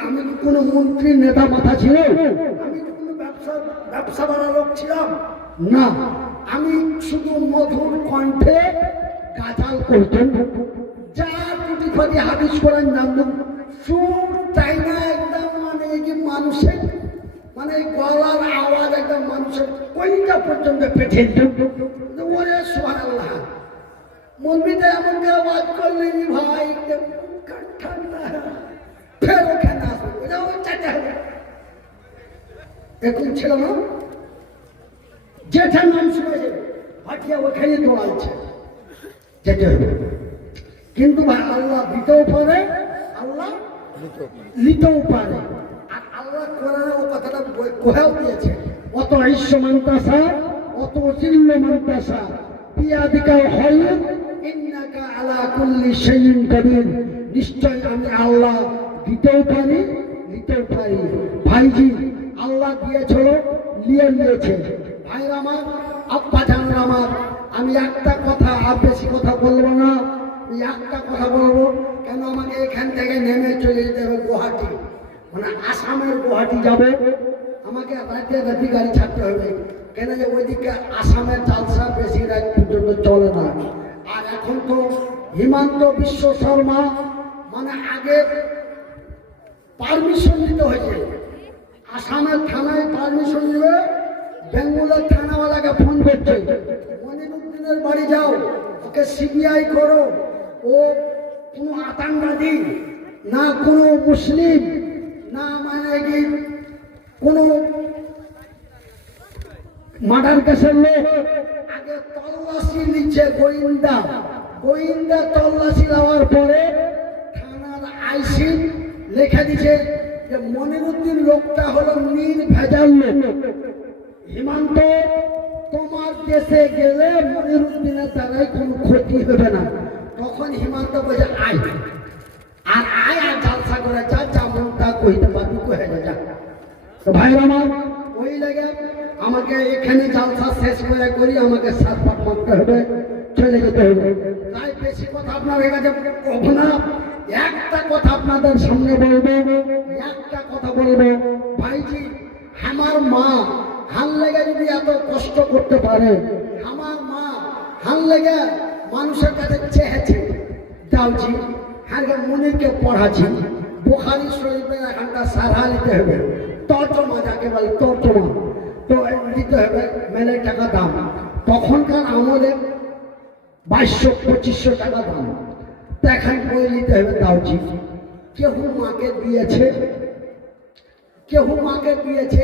কোনো মন্ত্রী নেতা মাথা ছিল? আমি কি কোনো ব্যবসা বাড়া লোক ছিলাম? না, আমি শুধু মধুর কণ্ঠে গাজাল করতেন, যা টুটি ফাটি হাদিস করেন জানতেন, সুর তাই না একদম মানে কি মানুষের মানে গলার আওয়াজ একদম মানুষের কইটা পর্যন্ত পেটে ওরে সুবহানাল্লাহ। মলবিটা এমন করে আওয়াজ করলেন ভাই ঠান্ডা ফের ওখানে আসবে চারটে হবে এখন ছিল না যেটার নাম শুনেছে ভাটিয়া ওখানে দৌড়াচ্ছে যেতে হবে। কিন্তু ভাই আল্লাহ দিতেও পারে, আল্লাহ নিতেও পারে। আর আল্লাহ কোরআনে ও কথাটা কোথাও দিয়েছে, অত ঈশ্ব মান্তাসা অত চিল্ল মান্তাসা পিয়াদিকা হল ইন্নাকা আলা কুল্লি শাইইন কাদির। নিশ্চয় আমি আল্লাহ দিতেও পারি নিতেও পারি। ভাইজি আল্লাহ দিয়েছিল নিয়েছে। ভাইরা আমার আব্বা জানরা আমার, আমি একটা কথা আর বেশি কথা বলবো না, আমি একটা কথা বলবো। কেন আমাকে এখান থেকে নেমে চলে যেতে হবে গুয়াহাটি, মানে আসামের গুয়াহাটি যাবে। আমাকে রাতে রাতে গাড়ি ছাড়তে হবে, কেন যে ওইদিকে আসামের জালসা বেশি রাত পর্যন্ত চলে না। আর এখন তো হিমন্ত বিশ্ব শর্মা মানে আগে পারমিশন দিতে হয়েছে, আসামের থানায় পারমিশন দিবে, বেঙ্গলের থানাওয়ালাকে ফোন করছে মনিরুদ্দিনের বাড়ি যাও, ওকে সিবিআই করো, ও কোনো আতঙ্কবাদী না, কোনো মুসলিম না, মানে কি কোনো মার্ডার কেসের লোক। আগে তল্লাশি নিচ্ছে গোয়েন্দা, গোয়েন্দা তল্লাশি নেওয়ার পরে থানার আইসি লেখা দিচ্ছে যে মনিরুদ্দিন লোকটা হলো নির্ভেজাল লোক। হিমন্ত তোমার দেশে গেলে মনিরুদ্দিনের দ্বারাই কোনো ক্ষতি হবে না। তখন হিমন্ত বলছে আয়, আর আয় আর জালসা করে যা যেমন তা কইতে পারবি কহে যা। তো ভাইরা আমার ওই লেগে আমাকে এখানে জালসা শেষ করে করি আমাকে 7 পাক মারতে হবে, চলে যেতে হবে। তাই বেশি কথা আপনাদের কাছে কব না, একটা কথা আপনাদের সামনে বলবো, একটা কথা বলবো। ভাইজি আমার মা হাল লেগে যদি এত কষ্ট করতে পারে, আমার মা হাল লেগে মানুষের কাছে চেয়েছে দাওজি, হ্যাঁ মনিরকে পড়াচ্ছি, বুখারী শরীফের এখানটা সারহা নিতে হবে, তর্জমা যাকে বলে তর্জমা, তো দিতে হবে মেলে টাকা দাম। তখনকার আমলে 2200-2500 টাকা দাম। তো এখন বই নিতে হবে দাওজি। কেউ মাকে দিয়েছে, কেউ মাকে দিয়েছে,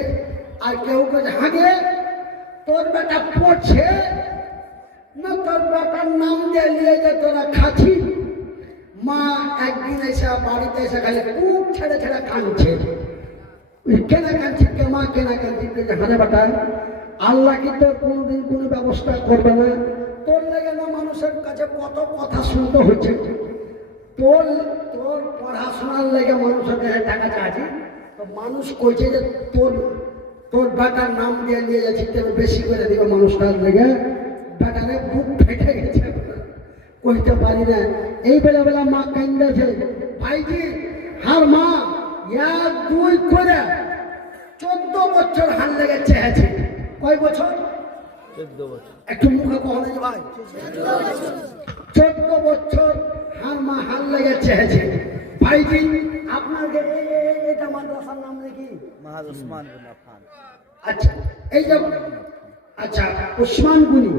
আর কেউ কাছে হাগে তোর বেটা পড়ছে না, তোর বেটার নাম দিয়ে নিয়ে যে তোরা খাচ্ছি। মা একদিন এসে বাড়িতে এসে খালি খুব ছেড়ে ছেড়ে কাঁদছে। কেনা কাঁদছি কে মা, কেনা কাঁদছি? হারে বেটা আল্লাহ কি তোর কোনোদিন কোনো ব্যবস্থা করবে না? তোর লেগে না মানুষের কাছে কত কথা শুনতে হচ্ছে, তোর তোর পড়াশোনার লেগে মানুষের কাছে টাকা চাচ্ছি। তো মানুষ কইছে যে তোর তোর বেটার নাম দিয়ে নিয়ে যাচ্ছি, তেমন বেশি করে দিবে মানুষটার লেগে। বেটারে বুক ফেটে গেছে, কইতে পারি না। এই বেলা বেলা মা কান্দেছে। ভাইজি হার মা 1-2 করে 14 বছর হাল লেগে চেয়েছে। কয় বছর? 14 বছর। একটু মুখে কহলে যে ভাই 14 বছর হার মা হাল লেগে চেয়েছে। ভাইজি আপনার এটা মাদ্রাসার নাম নাকি? মাহাদ উসমান বিন আফফান। আচ্ছা এই যে আচ্ছা উসমান গনি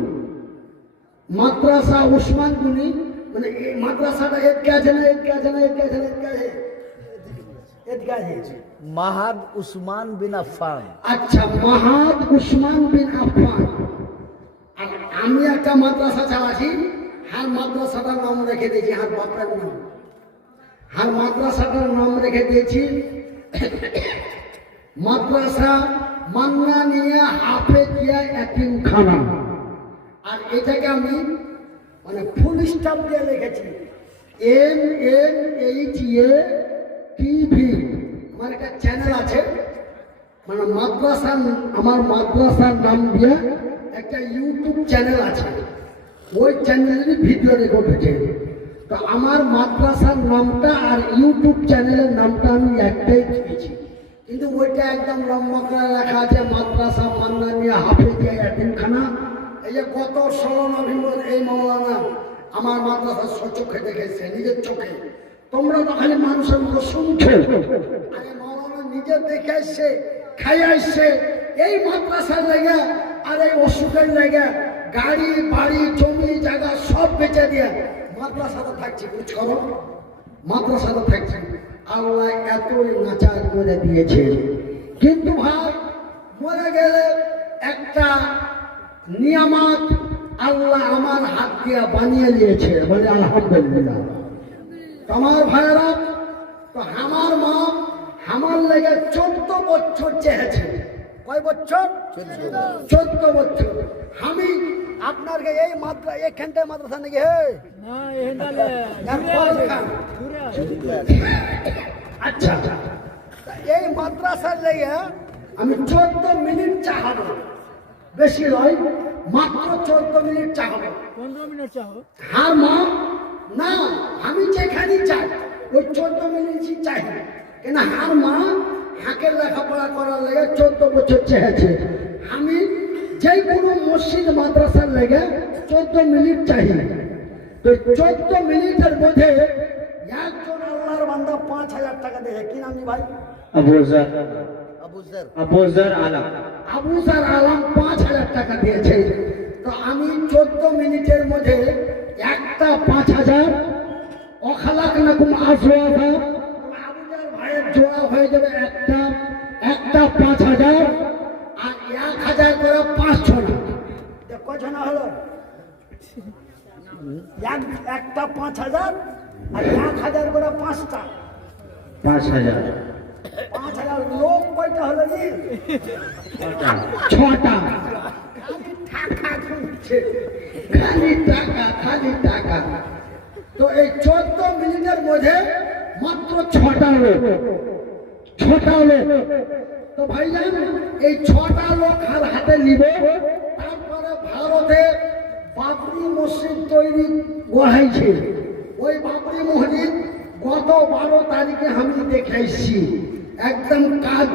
মাদ্রাসা, উসমান গনি মানে এই মাদ্রাসাটা এদিকে আছে না, এদিকে আছে না, এদিকে আছে না, এদিকে আছে, এদিকে আছে। মাহাদ উসমান বিন আফফান। আচ্ছা মাহাদ উসমান বিন আফফান। আর আমি একটা মাদ্রাসা চালাচ্ছি, হার মাদ্রাসাটার নাম রেখে দিয়েছি হার বাপের নাম, হার মাদ্রাসাটার নাম রেখে দিয়েছি মাদ্রাসা মান্নানিয়া হাফেজিয়া এতিমখানা। আর এটাকে আমি মানে ফুল স্টপ দিয়ে লিখেছি MNHA-TV। আমার একটা চ্যানেল আছে, মানে মাদ্রাসা, আমার মাদ্রাসার নাম দিয়ে একটা ইউটিউব চ্যানেল আছে, ওই চ্যানেলের ভিডিও রেকর্ড হয়েছে। তো আমার মাদ্রাসার নামটা আর ইউটিউব চ্যানেলের নামটা আমি একটাই দিয়েছি, কিন্তু ওইটা একদম লম্বা করে লেখা আছে মাদ্রাসা মান্নানিয়া হাফেজিয়া এতিমখানা। এই যে গত 16 নভেম্বর এই মৌলানা আমার মাদ্রাসা চোখে দেখেছে, নিজের চোখে। তোমরা তো খালি মানুষের মতো শুনছো। আরে মাওলানা নিজে দেখে আসছে, খাই আসছে এই মাদ্রাসার লেগে আর এই ওষুধের লেগে গাড়ি বাড়ি জমি জায়গা সব বেচে দিয়ে মাদ্রাসাতে থাকছে। বুঝ করো, মাদ্রাসাতে থাকছে। আল্লাহ এতই নাচার করে দিয়েছে। কিন্তু ভাই মরে গেলে একটা নিয়ামত আল্লাহ আমার হাত দিয়ে বানিয়ে দিয়েছে, বলে আলহামদুলিল্লাহ। আমার ভাইয়েরা, তো আমার মা আমার লেগে 14 বছর চেয়েছে। কয় বছর? 14 বছর। আমি আপনার এই মাদ্রাসা এখানটায় মাদ্রাসা নাকি? আচ্ছা, এই মাদ্রাসার লেগে আমি 14 মিনিট চাহাবো, বেশি নয়, মাত্র 14 মিনিট চাহাবো। 15 মিনিট চাও? হ্যাঁ মা, না আমি যেখানে চাই ওই 14 মিনিটই চাই। কেন হার মা হাঁকের লেখাপড়া করার লেগে 14 বছর চেয়েছে। আমি যে কোনো মসজিদ মাদ্রাসার লেগে 14 মিনিট চাই। তো 14 মিনিটের মধ্যে একজন আল্লাহর বান্দা 5000 টাকা দেয়। কি নাম ভাই? আবুজার আলম। আবুজার আলম 5000 টাকা দিয়েছে। তো আমি 14 মিনিটের মধ্যে একটা 5000 অখালাক নাকুম আসওয়াদা আবুজার ভাইয়ের জোড়া হয়ে যাবে একটা 5000 আর 1000 করে 5 জন। কয় জন হলো? একটা 5000 আর 1000 করে 5টা 5000। 5000 লোক কয়টা হলো? জি 6টা। টাকা খুঁজছে, খালি টাকা, খালি টাকা। তো এই 14 মিনিটের মধ্যে মাত্র 6টা লোক। তো ভাইজান এই 6টা লোক হাতে নিব। তারপরে ভারতে বাবরি মসজিদ তৈরি গড়াইছে। ওই বাবরি মসজিদ গত 12 তারিখে আমি দেখে এসেছি, একদম কাজ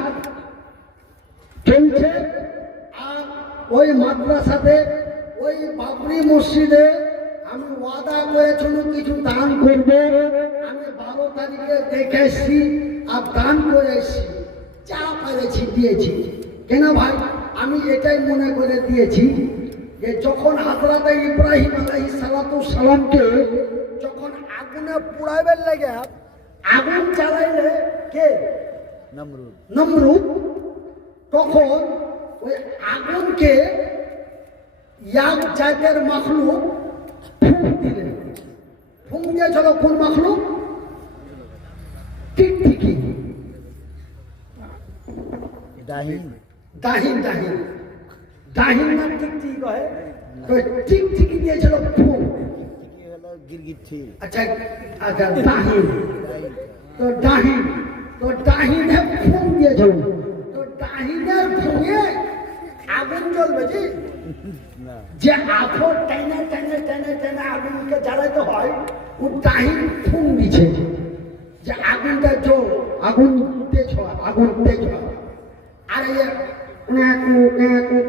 চলছে। আর ওই মাদ্রাসাতে ওই বাবরি মসজিদে আমি ওয়াদা করেছিল কিছু দান করবে। আমি 12 তারিখে দেখে এসেছি আর দান করে এসেছি, যা পেরেছি দিয়েছি। কেন ভাই আমি এটাই মনে করে দিয়েছি যে যখন হযরত ইব্রাহিম আলাইহিস সালামকে যখন আগুনে পুড়াইবার লাগে, আগুন জ্বালাইলে কে? নমরুদ। তখন ওই আগুনকে এক জাতের মাখলুক ফুঁক দিলেন। ফুঁক দিয়েছিল কোন মাখলুক? টিকটিকি। দাহিন না টিকটিকি কয়? টিকটিকি দিয়েছিল ফুঁক। আচ্ছা আচ্ছা, দাহিন। তো ডাহিনে ফুঁক দিয়েছিল। তো ডাহিনের ফুঁকে আগুন জ্বলবে। যে আফর টাইনে আগুনকে জ্বালাতে হয়, ও ডাহিন ফুঁক দিচ্ছে যে আগুনটা আগুন তেজ হয়। আর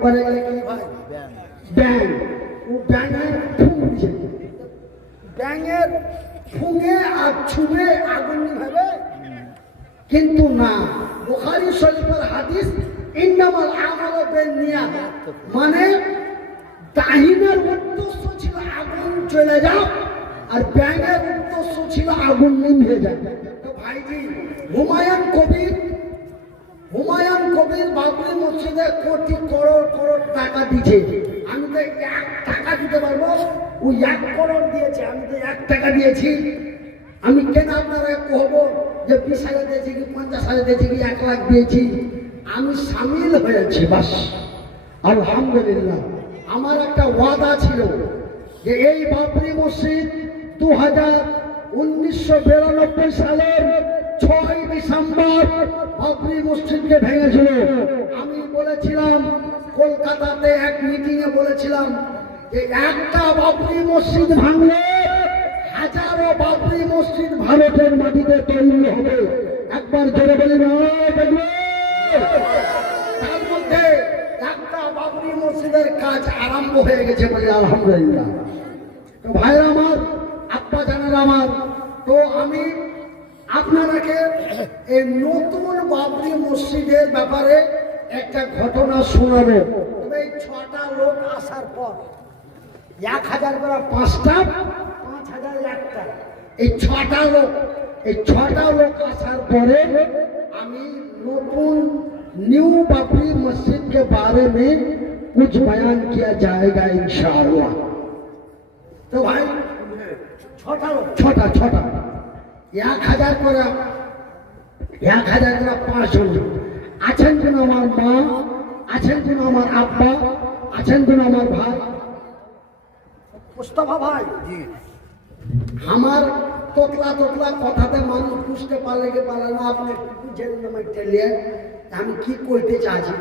করে কি ভাই? ব্যাং। ও ব্যাঙের ফুঁক দিচ্ছে। ব্যাঙের ফুঁকে আর ছুঁয়ে আগুন নিভাবে? কিন্তু না, বুখারী শরীফের হাদিস ইন্নামাল আমালু বিন্নিয়াত, মানে ডাহিনের উদ্দেশ্য ছিল আগুন চলে যাও আর ব্যাঙের উদ্দেশ্য ছিল আগুন নিভে যায়। তো ভাইজি হুমায়ুন কবির বাবরি মসজিদে কোটি করোড় টাকা দিয়েছে। আমি তো 1 টাকা দিতে পারবো, ও 1 করোড় দিয়েছে, আমি তো 1 টাকা দিয়েছি। আমি কেন আপনারা কহবো যে 20,000 দিয়েছি কি 50,000 দিয়েছি কি 1 লাখ দিয়েছি? আমি সামিল হয়েছি, বাস আলহামদুলিল্লাহ। আমার একটা ওয়াদা ছিল যে এই বাবরি মসজিদ 1992 সালের 6 ডিসেম্বর বাবরি মসজিদকে ভেঙেছিল। আমি বলেছিলাম কলকাতাতে এক মিটিংয়ে বলেছিলাম যে একটা বাবরি মসজিদ ভাঙলে হাজারো বাবরি মসজিদ ভারতের মাটিতে তৈরি হবে। একবার জোরে বলি না? তার মধ্যে একটা বাবরি মসজিদের কাজ আরম্ভ হয়ে গেছে বলে আলহামদুলিল্লাহ। তো ভাইরা আমার, আব্বা জানেন আমার, তো আমি আপনারাকে এই নতুন বাবরি মসজিদের ব্যাপারে একটা ঘটনা শোনাবো। তবে এই 6টা লোক আসার পর 1000 করে 5টা, 5000 একটা, এই 6টা লোক আসার পরে আমি नतून न्यू बाबरी मस्जिद के बारे में कुछ बयान किया जाएगा इंशाअल्लाह। तो भाई छोटा 1000 করে 5 জন আছেন, যেন আমার মা আছেন, যেন আমার আব্বা আছেন, যেন আমার ভাই মুস্তাফা ভাই। আমার তোতলা কথাতে মানুষ বুঝতে পারলে কি পারে না, আপনি বুঝেন টেলিয়ে আমি কি করতে চাচ্ছি।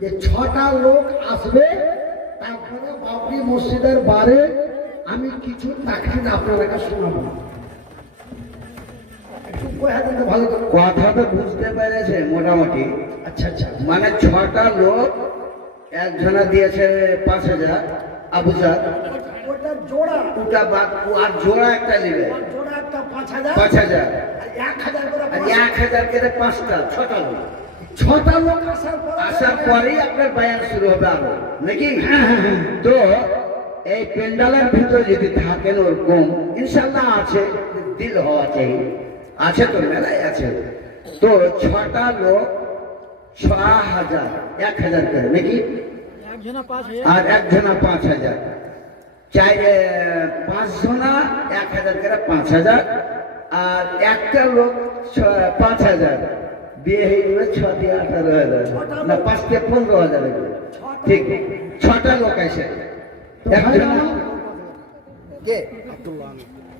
যে 6টা লোক আসবে, তারপরে বাবরি মসজিদের বারে আমি কিছু তাকরির আপনাদেরকে শোনাবো। ভালো কথাটা বুঝতে পেরেছে মোটামুটি। আচ্ছা, মানে 6টা লোক, একজনা দিয়েছে 5000 আবুজার, ওটা জোড়া, ওটা বাদ, আর জোড়া একটা নেবে জোড়া একটা 5000, 5000, আর 1000 করে আর 1000 করে 5টা, 6টা লোক। 6টা লোক আসার পরেই আপনার বায়ান শুরু হবে আরো নাকি? তো এই প্যান্ডালের ভিতরে যদি থাকেন ওরকম ইনশাল্লাহ আছে, দিল হওয়া চাই, আছে তো মেলায় আছে। তো 6টা লোক 6000, 1000 করে নাকি, আর একজনা 5000, 5 জনা 1000 করে 5000, আর একটা লোক 5000 বিয়ে হয়ে যাবে। 6 দিয়ে 18,000 না, 5 দিয়ে 15,000। ঠিক 6টা লোক আছে। একজনা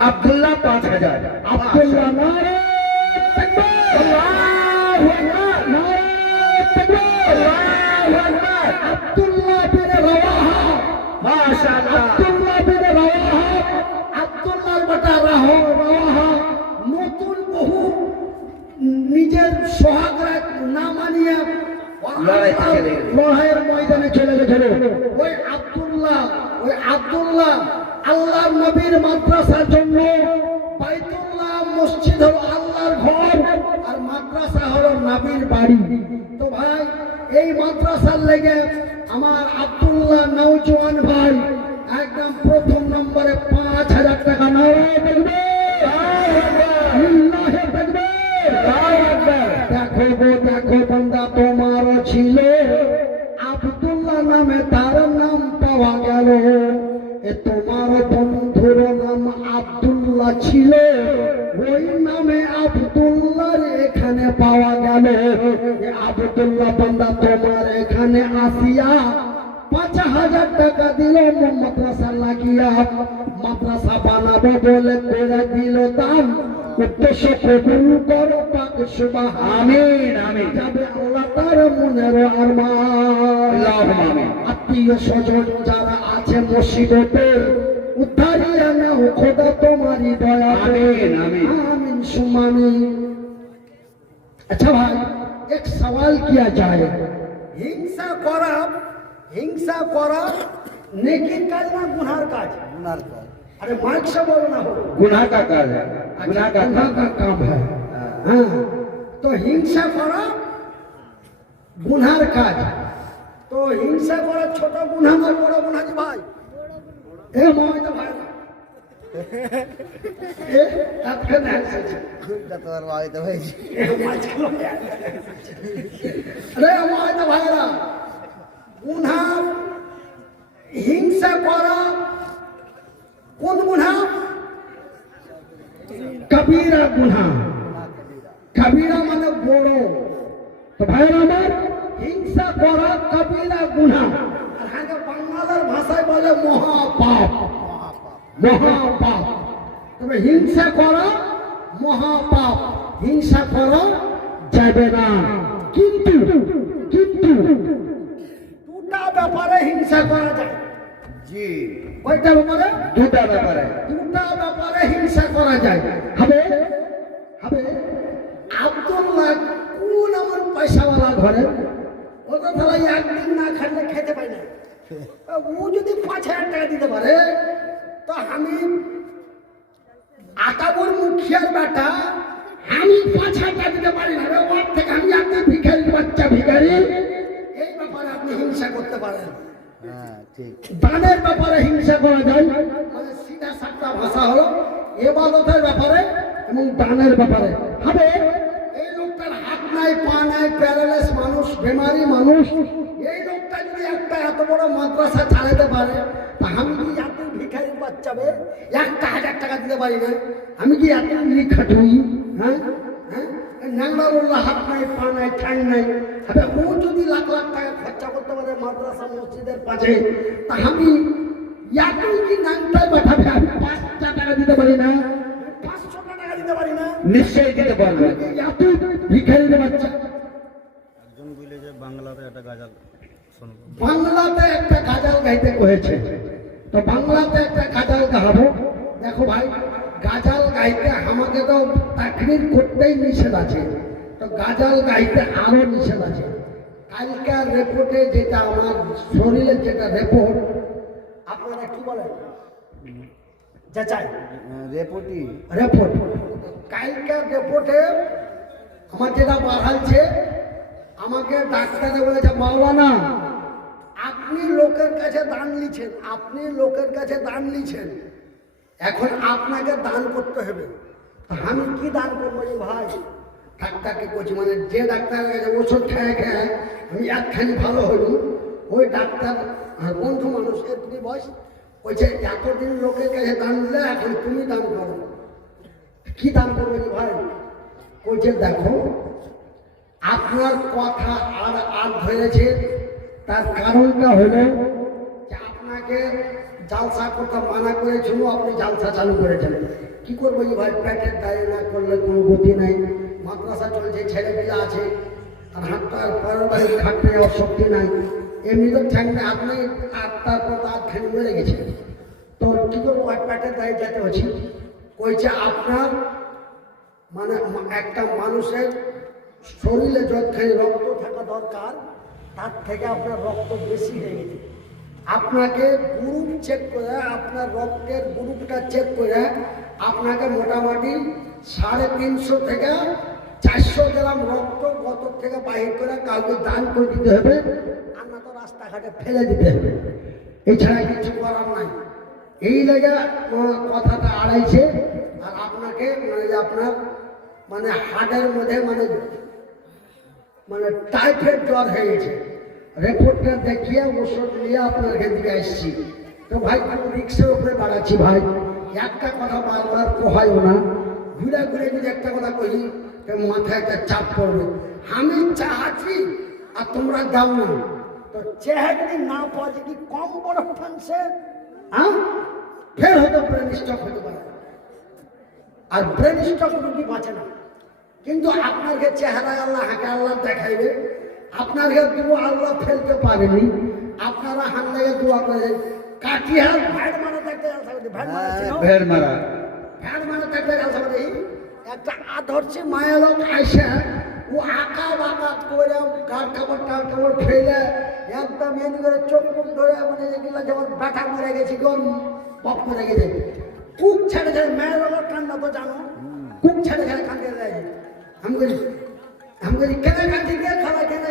আব্দুল্লাহ 5000, আব্দুল্লাহ নারে তাকবীর, আল্লাহু আকবার, নারে তাকবীর, আল্লাহু আকবার। আব্দুল্লাহ বিন রাওয়াহা, মাশাআল্লাহ, আব্দুল্লাহ বিন রাওয়াহা, আব্দুল্লাহর বেটা রাওয়াহা নতুন বহু নিজের সোহাগরা না মানিয়ে লড়াইয়ের ময়দানে চলে গেছিল। ওই আব্দুল্লাহ আল্লাহর নবীর মাদ্রাসার জন্য, বাইতুল্লাহ মসজিদ হলো আল্লাহর ঘর, আর মাদ্রাসা হলো নবীর বাড়ি। তো ভাই, এই মাদ্রাসার লেগে আমার আব্দুল্লাহ নওজোয়ান ভাই একদম প্রথম নম্বরে 5000 টাকা নারায়ে তাকবীর, লিল্লাহি তাকবীর, দেখো বান্দা, তোমারও ছিল আব্দুল্লাহ নামে, তার নাম পাওয়া গেল। এ তোমার বন্ধুর নাম আব্দুল্লাহ ছিল, ওই নামে আব্দুল্লাহর এখানে পাওয়া গেল। আব্দুল্লাহ বান্দা তোমার এখানে আসিয়া 5000 টাকা দিল মাদ্রাসা লাগিয়া, মাদ্রাসা বানাবো বলে করে দিল দান। উদ্দেশ্য কবুল করো পাক সুবহানাল্লাহ, আমিন। যাবে আল্লাহ তার মনের আরমান, আল্লাহুম্মা আমিন। আত্মীয় স্বজন যারা আছে মসজিদে, উদ্ধারিয়া নাও খোদা তোমারই দয়া, আমিন আমিন সুম্মা আমিন। अच्छा भाई, एक सवाल किया जाए, হিংসা করা নেকির কাজ না গুনার কাজ? গুনার কাজ। अरे माइक से बोलना हो, गुनाह का काज है, गुनाह का काम है। हाँ, तो हिंसा करा गुनार काज। तो हिंसा करा छोटा गुनाह ना, बड़ा गुनाह जी भाई। ए मोय तो भाई ए आपके नाम से खुद तो वाई तो भाई ए मोय चलो यार। अरे मोय तो भाई रा गुनाह हिंसा करा কোন গুনাহ? কবিরা গুনাহ। কবিরা মানে বড়। তো ভাইরা আমার, হিংসা করা কবিরা গুনাহ, আর হাতে বাংলার ভাষায় বলে মহাপাপ, মহাপাপ। তবে হিংসা করা মহাপাপ, হিংসা করা যাবে না। কিন্তু দুটা ব্যাপারে হিংসা করা যায়। জি, কয়টা ব্যাপারে? দুটা ব্যাপারে হিংসা করা যায়। হবে আব্দুল্লাহ কোন এমন পয়সাওয়ালা ঘরে, ও তো তাহলে একদিন না খাইলে খেতে পায় না। ও যদি 5000 টাকা দিতে পারে, তো আমি আতাবুর মুখিয়ার বেটা, আমি 5,000 দিতে পারি না রে, ওর থেকে আমি আপনি ভিখারি বাচ্চা ভিখারি, এই ব্যাপারে আপনি হিংসা করতে পারেন। দানের ব্যাপারে হিংসা করা যায়, মানে সিধা সাপটা ভাষা হলো ইবাদতের ব্যাপারে এবং দানের ব্যাপারে হবে। এই লোকটার হাত নাই, পা নাই, প্যারালাইস মানুষ, বেমারি মানুষ, এই লোকটা যদি একটা এত বড় মাদ্রাসা চালাতে পারে, তা আমি কি এত ভিখারির বাচ্চাবে 1,000 টাকা দিতে পারি না? আমি কি এত খাটুই? হ্যাঁ হ্যাঁ, ন্যাংরাউল্লাহ হাত নাই, পা নাই, ঠ্যাং নাই, ও যদি লাখ লাখ টাকা খরচা করতে পারে মাদ্রাসা মসজিদের পাশে, তা আমি এত কি নাংটায় পাঠাবে? আমি 5 টাকা দিতে পারি না, 500 টাকা দিতে পারি না? নিশ্চয়ই দিতে পারবে। এত ভিখারির বাচ্চা। একজন বলে যে বাংলাতে একটা গাজাল শুনবো, বাংলাতে একটা গাজাল গাইতে হয়েছে, তো বাংলাতে একটা গাজাল গাবো। দেখো ভাই, গাজাল গাইতে আমাকে তো তাকরির করতেই নিষেধ আছে, তো গাজাল গাইতে আরো নিষেধ আছে। কালকার রিপোর্টে যেটা আমার শরীরের যেটা রিপোর্ট, আপনারা কি বলেন? যাচাই রেপোর্টই রিপোর্ট, কালকার রিপোর্টে আমার যেটা বাড়াচ্ছে, আমাকে ডাক্তারে বলেছে মাওলানা আপনি লোকের কাছে দান নিছেন, আপনি লোকের কাছে দান নিছেন, এখন আপনাকে দান করতে হবে। তা আমি কি দান করবো রে ভাই? ডাক্তারকে করছি, মানে যে ডাক্তারের কাছে ওষুধ খেয়ে খেয়ে আমি একখানি ভালো হইনি, ওই ডাক্তার আর বন্ধু মানুষ এতটি বয়স বলছে এতদিন লোকের কাছে দান দিলে এখন তুমি দান করো। কি দান করবে রে ভাই? বলছে দেখো আপনার কথা আর ধরেছে, তার কারণটা হলো যে আপনাকে জালসা করতে মানা করেছিল, আপনি জালসা চালু করেছেন। কি করবো ভাই, পেটের দায়ে না করলে কোনো গতি নাই, মাদ্রাসা চলছে, ছেলেপিলা আছে, আর হাতটার পরের বাড়ি খাটতে যাওয়ার শক্তি নাই, এমনি তো ঠ্যাং নেই, আপনি আর তারপর তার ঠ্যাং মরে গেছে, তো কি করবো ভাই, পেটের দায়ে যেতে হচ্ছে। কইছে আপনার মানে একটা মানুষের শরীরে যতখানি রক্ত থাকা দরকার তার থেকে আপনার রক্ত বেশি হয়ে গেছে, আপনাকে গ্রুপ চেক করে, আপনার রক্তের গ্রুপটা চেক করে আপনাকে মোটামুটি 350 থেকে 400 গ্রাম রক্ত গত থেকে বাহির করে কাউকে দান করে দিতে হবে, আর না তো রাস্তাঘাটে ফেলে দিতে হবে, এছাড়া কিছু করার নাই। এই লেগে কথাটা আড়াইছে। আর আপনাকে মানে যে আপনার মানে হার্টের মধ্যে মানে মানে টাইফয়েড জ্বর হয়ে গেছে, রিপোর্টটা দেখিয়ে ওষুধ নিয়ে আপনার এদিকে আসছি। তো ভাই আমি রিক্সার উপরে বাড়াচ্ছি ভাই, একটা কথা বারবার কোহাইও না, ঘুরে ঘুরে যদি একটা কথা কহি তো মাথায় একটা চাপ পড়বে। আমি চাহাচ্ছি আর তোমরা দাও না, তো চেহারা যদি না পাওয়া যায় কি কম বড় ফাংশে, হ্যাঁ ফের হয়তো ব্রেন স্ট্রোক হতে পারে, আর ব্রেন স্ট্রোক রুগী বাঁচে না। কিন্তু আপনাকে চেহারায় আল্লাহ হাঁকে আল্লাহ দেখাইবে, আপনাকে দোয়া আল্লাহ ফেলতে পারেনি, আপনারা হান্দাকে দোয়া করেছেন। কাটিহার ভ্যাট মারা থাকতে ভেড় মারা ভ্যাট মারা থাকতে একটা আদর্শী মায়া লোক আইসে, ও আঁকা বাঁকা করে গাড় কাপড় ফেলে একদম এমনি করে চোখ মুখ ধরে মানে এগুলো যেমন ব্যথা মরে গেছে, কেমন পক মরে গেছে, কুক ছেড়ে ছেড়ে মেয়ের লোক কান্না তো জানো, কুক ছেড়ে ছেড়ে কান্দে দেয়। আমি বলি কেন কাঁদছি কে খালা কেন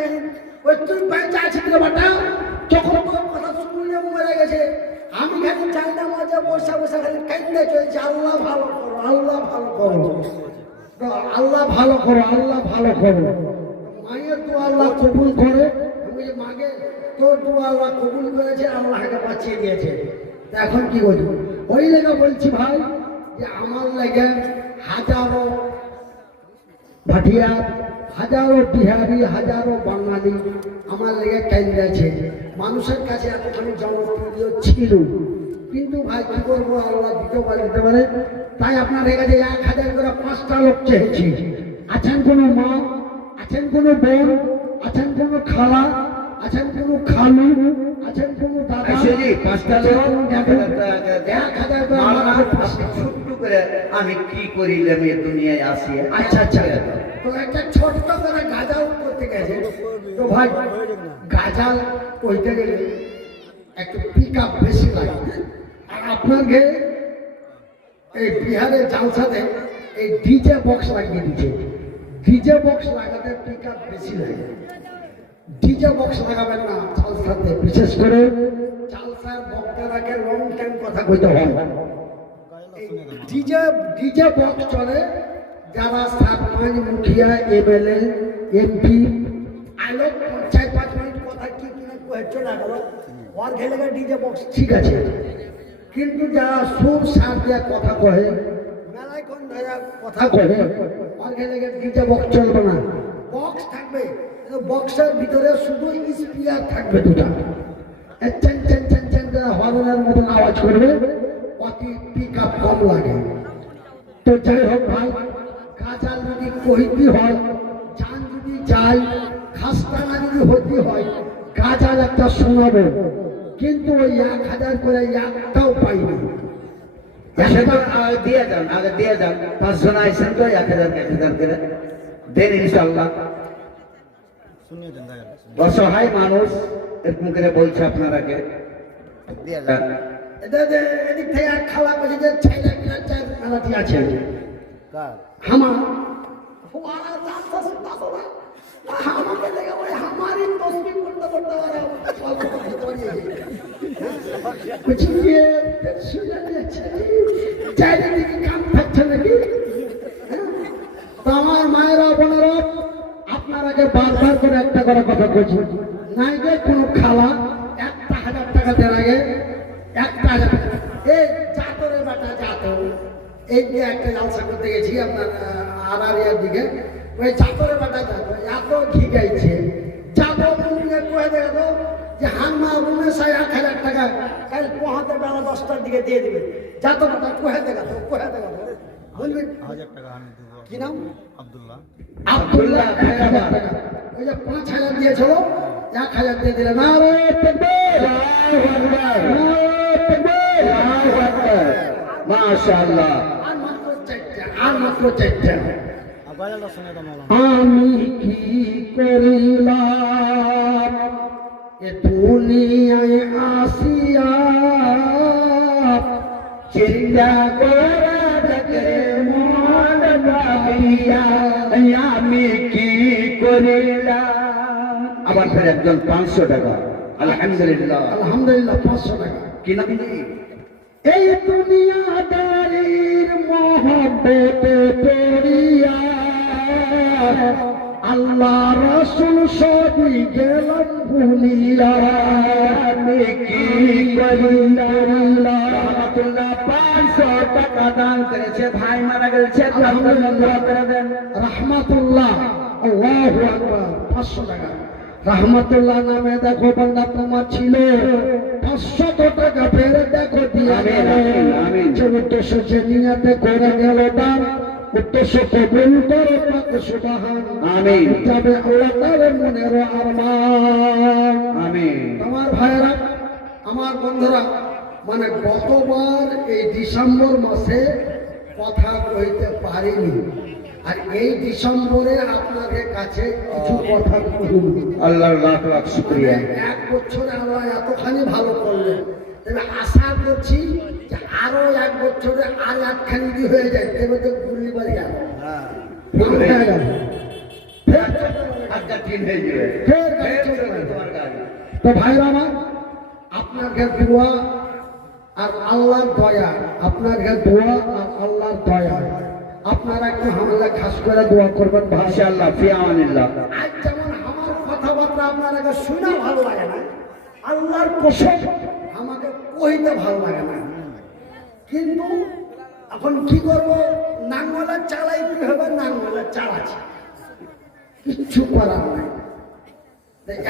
ওই তুই বেঁচে আছিস রে বাটা, যখন তোর কথা শুনলে মরে গেছে, আমি খালি চাই না মজা বসে বসে খালি কান্দে চলছে, আল্লাহ ভালো করো, আল্লাহ ভালো করো, আল্লাহ ভালো করো, আল্লাহ ভালো করো। মায়ের দোয়া আল্লাহ কবুল করে। আমি মাকে তোর দোয়া আল্লাহ কবুল করেছে, আল্লাহকে বাঁচিয়ে দিয়েছে। এখন কি বলি, ওই লেগে বলছি ভাই যে আমার লেগে হাজারো ভাটিয়া, হাজারো বিহারি, হাজারো বাঙালি আমার লেগে কেন্দ্রেছে, মানুষের কাছে এতখানি জনপ্রিয় ছিল, কিন্তু ভাই কি করবো, আল্লাহ দিতে পারে। তাই আপনার কাছে 1000 করে 5টা লোক চেয়েছি। আছেন কোনো মা, আছেন কোনো বোন, আছেন কোনো খালা, আছেন কোনো খালু, আছেন কোনো দাদা, 5টা লোক 1000 করে আমার ছোট্ট করে আমি কি করিলাম এই দুনিয়ায় আসি। আচ্ছা আচ্ছা, তো একটা ছোট্ট করে গাজাল করতে গেছে, তো ভাই গাজাল কইতে গেলে একটু পিক আপ বেশি লাগে, আর আপনাকে এই বিহারের জালসাতে এই ডিজে বক্স লাগিয়ে দিচ্ছে। ডিজে বক্স লাগাতে পিক আপ বেশি লাগে। ডিজে বক্স লাগাবেন না জালসাতে, বিশেষ করে জালসার বক্তারাকে লং টাইম কথা কইতে হয়। ডিজে ডিজে বক্স চলে যারা সারপঞ্চ, মুখিয়া, এমএলএ, এমপি আলো 4-5 মিনিট কথা কি কিনা কয়ে চলে গেল, ওর খেলে গেলে ডিজে বক্স ঠিক আছে। কিন্তু যারা সুর সার দিয়ে কথা কহে, মেলাইকন ধরে কথা কহে, ওর খেলে গেলে ডিজে বক্স চলবে না। বক্স থাকবে, বক্সের ভিতরে শুধু স্পিকার থাকবে দুটা, চেন চেন চেন চেন করে হর্নের মতন আওয়াজ করবে, অতি পিক আপ কম লাগে। তো যাই হোক ভাই, গাজাল যদি কহিতি হয়, চান যদি যাই, খাস্তানা যদি হইতে হয়, গাজাল একটা শোনাবো, কিন্তু ওই 1000 করে একটাও পাইনি। আচ্ছা, তো আগে দিয়ে যান, আগে দিয়ে যান। 5 জন আইসেন তো 1000 করে দেন ইনশাল্লাহ। শুনিয়ে দেন গাজাল। অসহায় মানুষ এরকম করে বলছে আপনারাকে দিয়ে যান। এদিক থেকে এক খালা বসে যে চাইনা কিনা চাই মেলাটি আছে কার? আমার ওরা যাচ্ছে দাদা আমাকে দেখে ওই আমারই তসবি করতে করতে ওরা অল্প কিছু করিয়ে कुछ ये सुना চাইনা দিকে কাম থাকছে নাকি? তো আমার মায়েরা বোনেরা, আপনার আগে বারবার করে একটা করে কথা বলছি, নাই যে কোনো খালা 1000 টাকা দেওয়ার আগে 1000 এই চাতরের বাটা চাতর, এই যে একটা জালসা করতে গেছি আপনার আড়ারিয়ার দিকে, ওই চাতরের বাটা চাতর এত ঘি গাইছে, চাতর মুখে কয়ে দেখো যে হান্মা রুমে সাই 1000 টাকা কাল পোহাতে বেলা 10টার দিকে দিয়ে দিবে। চাতর বাটা কয়ে দেখাতো, কয়ে দেখাতো বলবি 1000 টাকা আমি দেব। কি নাম? আব্দুল্লাহ। আব্দুল্লাহ 1000 টাকা। ওই যে 5000 দিয়েছিল 1000 দিয়ে দিলে না রে তাকবীর, আল্লাহু আকবার, আল্লাহু আকবার, মাশাআল্লাহ। আর মাত্র 4টা, আর মাত্র 4টা। আর গাজালটা শুনে দাও মাওলানা। আমি কি করিলাম এ দুনিয়ায় আসিয়া, চিন্তা করে দেখে মন ভাবিয়া, আমি কি করিলাম। আবার ফের একজন 500 টাকা। আলহামদুলিল্লাহ। আলহামদুলিল্লাহ 500 টাকা। কি নাম জি? এই দুনিয়াদারির মহব্বতে পড়িয়া আল্লাহ রাসূল সবই গেলাম ভুলিয়া, আমি কি করিলাম। রহমাতুল্লাহ 500 টাকা দান করেছে, ভাই মারা গেছে, আলহামদুলিল্লাহ করে দেন। রহমাতুল্লাহ, আল্লাহু আকবার, 500 টাকা। রহমাতুল্লাহ নামে দেখো বান্দা তোমার ছিল 500 টাকা, ফের দেখো দিয়া গেল। আমিন। যে উদ্দেশ্য যে নিয়াতে করে গেল দান, উদ্দেশ্য কবুল করে পাক সুবহান। আমিন। তবে আল্লাহ তাআলার মনের আরমান। আমিন। আমার ভাইরা, আমার বন্ধুরা, মানে গতবার এই ডিসেম্বর মাসে কথা কইতে পারিনি, আর এই ডিসেম্বরে আপনাদের কাছে কিছু কথা বলুন। আল্লাহর লাখ লাখ শুকরিয়া। 1 বছরে আল্লাহ এতখানি ভালো করলেন, তবে আশা করছি যে আরো 1 বছরে আর একখানি যদি হয়ে যায়, তবে তো গুল্লি বাড়ি আর হ্যাঁ। আজকে দিন হয়ে যাবে। ফের গাড়ি চলে যাবে। তোমার গাড়ি। তো ভাইরা আমার, আপনাকে দোয়া আর আল্লাহর দয়া, আপনাকে দোয়া আর আল্লাহর দয়া, আপনারা একটু হামলা খাস করে দোয়া করবেন ভাই। ইনশাআল্লাহ ফি আমানিল্লাহ। আজ যেমন আমার কথাবার্তা আপনারা শুনে ভালো লাগে না, আল্লাহর কসম আমাকে কইতে ভালো লাগে না, কিন্তু এখন কি করবো, নাঙ্গলা চালাইতে হবে, নাঙ্গলা চালাচ্ছে, কিচ্ছু করার নাই।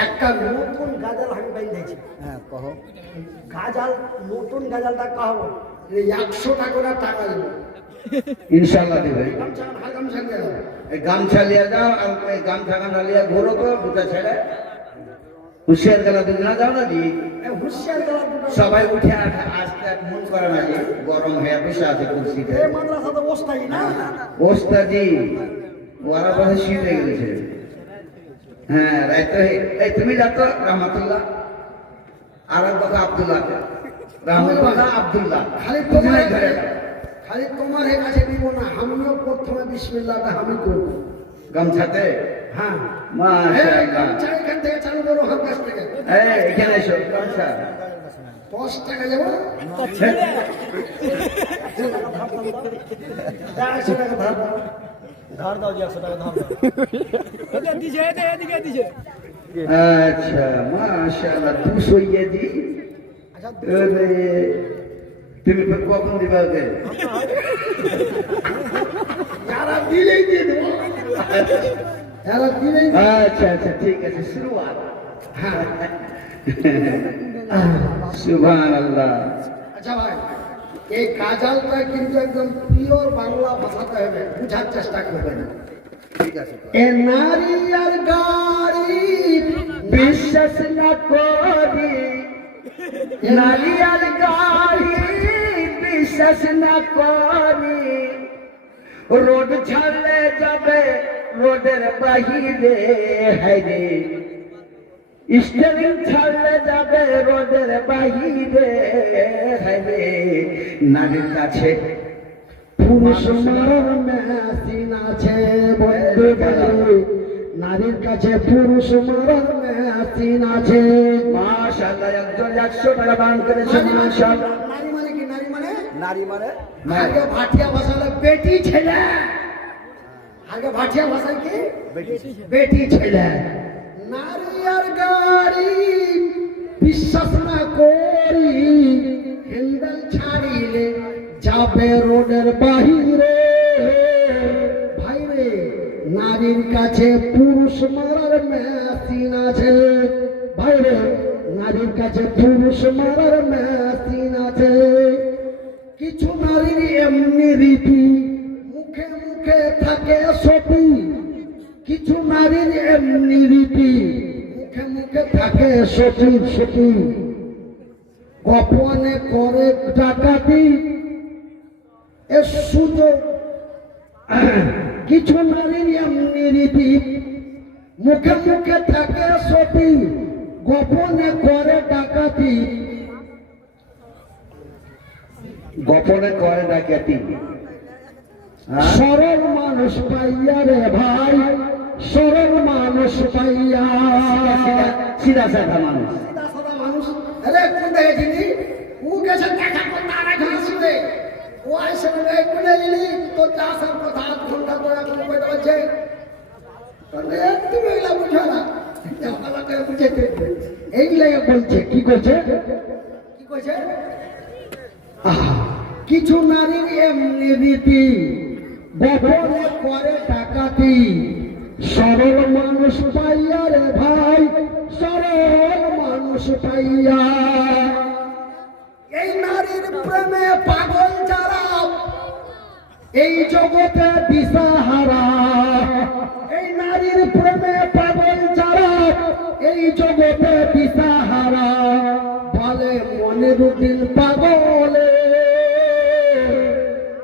একটা নতুন গাজাল আমি বেঁধেছি। হ্যাঁ কহো। গাজাল, নতুন গাজালটা কাহবো 100 টাকা টাকা দেবো, ইনশাআল্লাহ দিবে। গামছা হার গামছা দিয়ে দেবো। এই গামছা লিয়ে যাও, আর এই গামছা গামছা লিয়ে ঘোরো তো দুটা ছেড়ে। হুশিয়ার গেলা দিন না যাও না জি। এই হুঁশিয়ার গেলা দুটো সবাই উঠে আসতে মন করে না জি, গরম হয়ে বসে আছে কুর্সিতে। এই মাদ্রাসা তো বসতাই না। ওস্তাদি ওরা বসে শীত হয়ে গেছে। হ্যাঁ রাইতো এই তুমি যাতো রহমাতুল্লাহ, আর এক কথা আব্দুল্লাহ, রহমাতুল্লাহ আব্দুল্লাহ, খালি তোমার তোমার ঘরে খালি তোমার কাছে দিব না, আমিও প্রথমে বিসমিল্লাহটা আমি করবো। গামছাতে হ্যাঁ, মাশাআল্লাহ। গামছা এখান থেকে চালু করো, হাত কাছ থেকে। এখানে এসো গামছা। 10 টাকা যাবো, 100 টাকা ধার দাও। ধার দাও যে 100 টাকা ধার দাও। আচ্ছা মাশাআল্লাহ 200 ইয়ে দি। আচ্ছা, আরে, তুমি কখন দিবা ওকে? যারা দিলেই দিয়ে দেবো, যারা দিলেই দিয়ে দেবো। আচ্ছা আচ্ছা ঠিক আছে, শুরুয়াত। হ্যাঁ, সুবহানাল্লাহ। আচ্ছা ভাই, এই কাজালটা কিন্তু একদম পিওর বাংলা ভাষাতে হবে, বুঝার চেষ্টা করবেন। ঠিক আছে। এ নারী আর গাড়ি বিশ্বাস না করি, নারিয়াল গাড়ি বিশ্বাস না করি, রোড ছাড়লে যাবে রোডের বাহিরে, হাইরে স্টেরিং ছাড়লে যাবে রোডের বাহিরে, হাইরে নারীর কাছে পুরুষ মারার মেশিন আছে বন্ধু ভাই, নারীর কাছে পুরুষ মারার মেশিন আছে। মাশাআল্লাহ, একজন 100 টাকা দান করেছে। মাশাআল্লাহ। নারী মানে কি? নারী মানে নারী মানে আগে ভাটিয়া ভাষায় বেটি ছেলে, আগে ভাটিয়া ভাষায় কি? বেটি ছেলে। নারী আর গাড়ি বিশ্বাস না করি, হ্যান্ডেল ছাড়িলে যাবে রোডের বাহিরে, ভাইরে নারীর কাছে পুরুষ মারার মেশিন আছে, ভাইরে নারীর কাছে পুরুষ মারার মেশিন আছে। কিছু নারীর এমনি রীতি, মুখে মুখে থাকে সতী, কিছু নারীর এমনি রীতি, মুখে মুখে থাকে সতী সতী, গোপনে করে ডাকাতি, এ সুযোগ। কিছু নারীর এমনি রীতি, মুখে মুখে থাকে সতী, গোপনে করে ডাকাতি, গোপনে করে ডাকাতি। সরল মানুষ পাইয়া রে ভাই, সরল মানুষ পাইয়া, সিধা সাধা মানুষ। সিধা সাদা মানুষ। আরে কোন দেখেছিলি? ও গেছে দেখা করতে আর এক আসবে, ও আসে না কোনে এলি তো যা সব কথা 8 ঘন্টা ধরে এখন কইতে হচ্ছে। তাহলে তুমি এগুলা বুঝো না, আমাকে বুঝাইতে এইগুলাই বলছে। কি করছে? কি করছে? কিছু নারীর এমনি রীতি, গোপনে করে ডাকাতি, সরল মানুষ পাইয়া রে ভাই, সরল মানুষ পাইয়া। এই নারীর প্রেমে পাগল যারা, এই জগতে দিশাহারা, এই নারীর প্রেমে পাগল যারা, এই জগতে দিশাহারা, বলে মনের দিন পাগলে,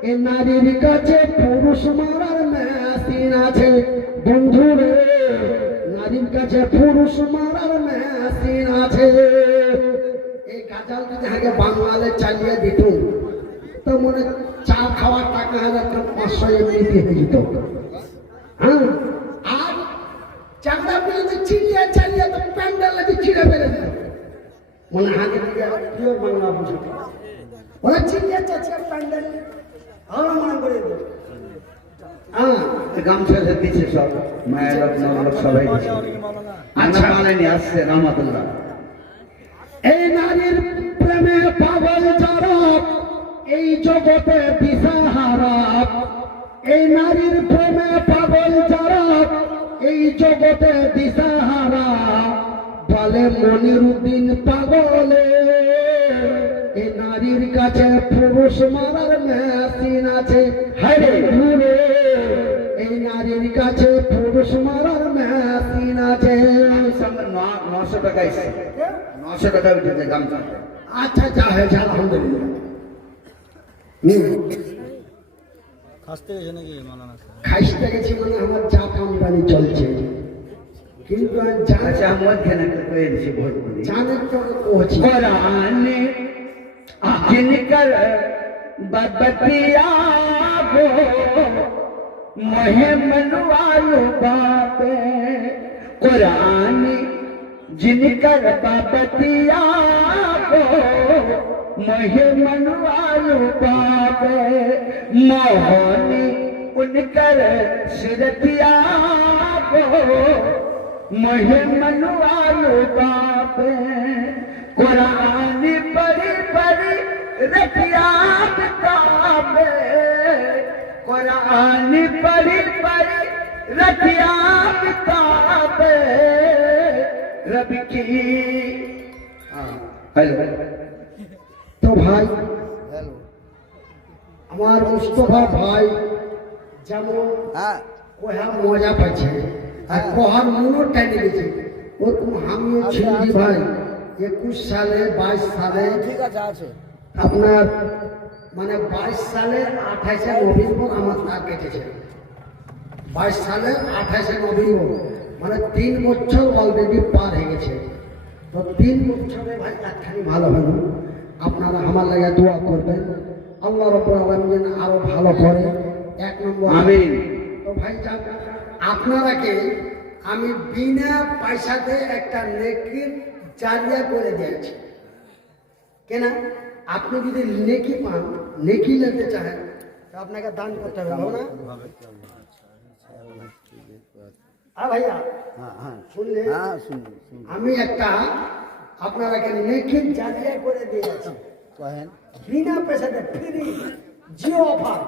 এ নারীর কাছে পুরুষ মারার মেশিন আছে বন্ধুরে, নারীর কাছে পুরুষ মারার মেশিন আছে। এই গাজাল যদি আগে বাংলাতে চালিয়ে দিত তো মনে চা খাওয়ার টাকা হলে 500 এমনিতে হয়ে যেত। হ্যাঁ, আর চাকরা পেলে চিনিয়ে চালিয়ে তো প্যান্ডেলে ছিঁড়ে ফেলে যেত। মনে হাতে পিওর বাংলা বুঝে ওরা চিনিয়ে চাচ্ছে প্যান্ডেল, আমরা মনে করে দেবো। হ্যাঁ, গামছা দিচ্ছে সব মায়ের লোক নরলোক সবাই দিচ্ছে। আচ্ছা মালেনি আসছে রহমতুল্লাহ। এই নারীর প্রেমে পাগল যারা, এই জগতে দিশাহারা, এই নারীর প্রেমে পাগল যারা, এই জগতে দিশাহারা, বলে মনিরুদ্দিন পাগলে, এই নারীর কাছে পুরুষ মারার মেশিন আছে। হায়রে ঘুরে, এই নারীর কাছে পুরুষ মারার মেশিন আছে। 900 টাকা এসছে, 900 টাকা উঠেছে গামছাতে। আচ্ছা, যা হয়েছে আলহামদুলিল্লাহ। খাসতে গেছে নাকি মালানা? খাইতে গেছি মানে আমার চা কামরানি চলছে, কিন্তু আমি আচ্ছা মদ খেলে একটা কয়ে দিছি ভোজপুরি। জানের তো পৌঁছি। কোরআনে जिनकर बबतिया को मोहे मनवालू बाबे कुरानी जिनकर बबतिया को मोहे मनवालू बाबे मोहनी उनकर सिरतिया को मोहे मनवालू बाबे कुरानी पढ़ी पढ़ी रतिया बितावे कुरानी पढ़ी पढ़ी रतिया बितावे रब की हेलो তো ভাই আমার মুস্তফা ভাই যেমন কোহা মজা পাচ্ছে আর কোহার মনও টেনে গেছে ওরকম আমিও ছিলি ভাই 21 সালে 22 সালে ঠিক আছে আপনার মানে 22 সালে 28 নভেম্বর আমার তার কেটেছে 22 সালে 28 নভেম্বর মানে 3 বছর অলরেডি পার হয়ে গেছে তো 3 বছরে ভাই একখানি ভালো হলো আপনারা আমার লাগে দোয়া করবেন আল্লাহ রাব্বুল আলামিন আরো ভালো করে এক নম্বর আমিন তো ভাই আপনারাকে আমি বিনা পয়সাতে একটা নেকির জারিয়া করে দিয়েছি কেন আপনি যদি নেকি পান নেকি নিতে চান তো আপনাকে দান করতে হবে না ভাইয়া শুনলে আমি একটা আপনারাকে নেকির জারিয়া করে দিয়েছি বিনা পয়সাতে ফ্রি জিও অফার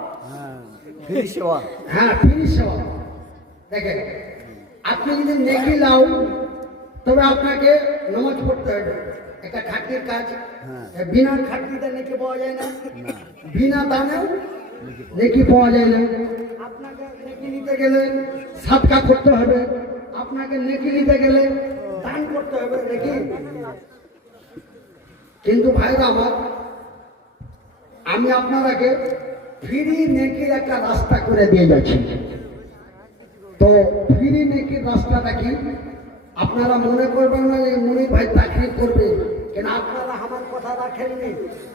ফ্রি সেবা হ্যাঁ ফ্রি সেবা দেখেন আপনি যদি নেকি লাও তবে আপনাকে নামাজ পড়তে হবে একটা খাটনির কাজ বিনা খাটনিতে নেকি পাওয়া যায় না বিনা দানেও নেকি পাওয়া যায় না আপনাকে নেকি নিতে গেলে সাদকা করতে হবে আপনাকে নেকি নিতে গেলে দান করতে হবে নাকি কিন্তু ভাইরা আমার আমি আপনারাকে ফ্রি নেকির একটা রাস্তা করে দিয়ে যাচ্ছি তো ফ্রি নেকির রাস্তাটা কি আপনারা মনে করবেন না যে মনে ভাই চাকরি করবে কেন আপনারা আমার কথা রাখেননি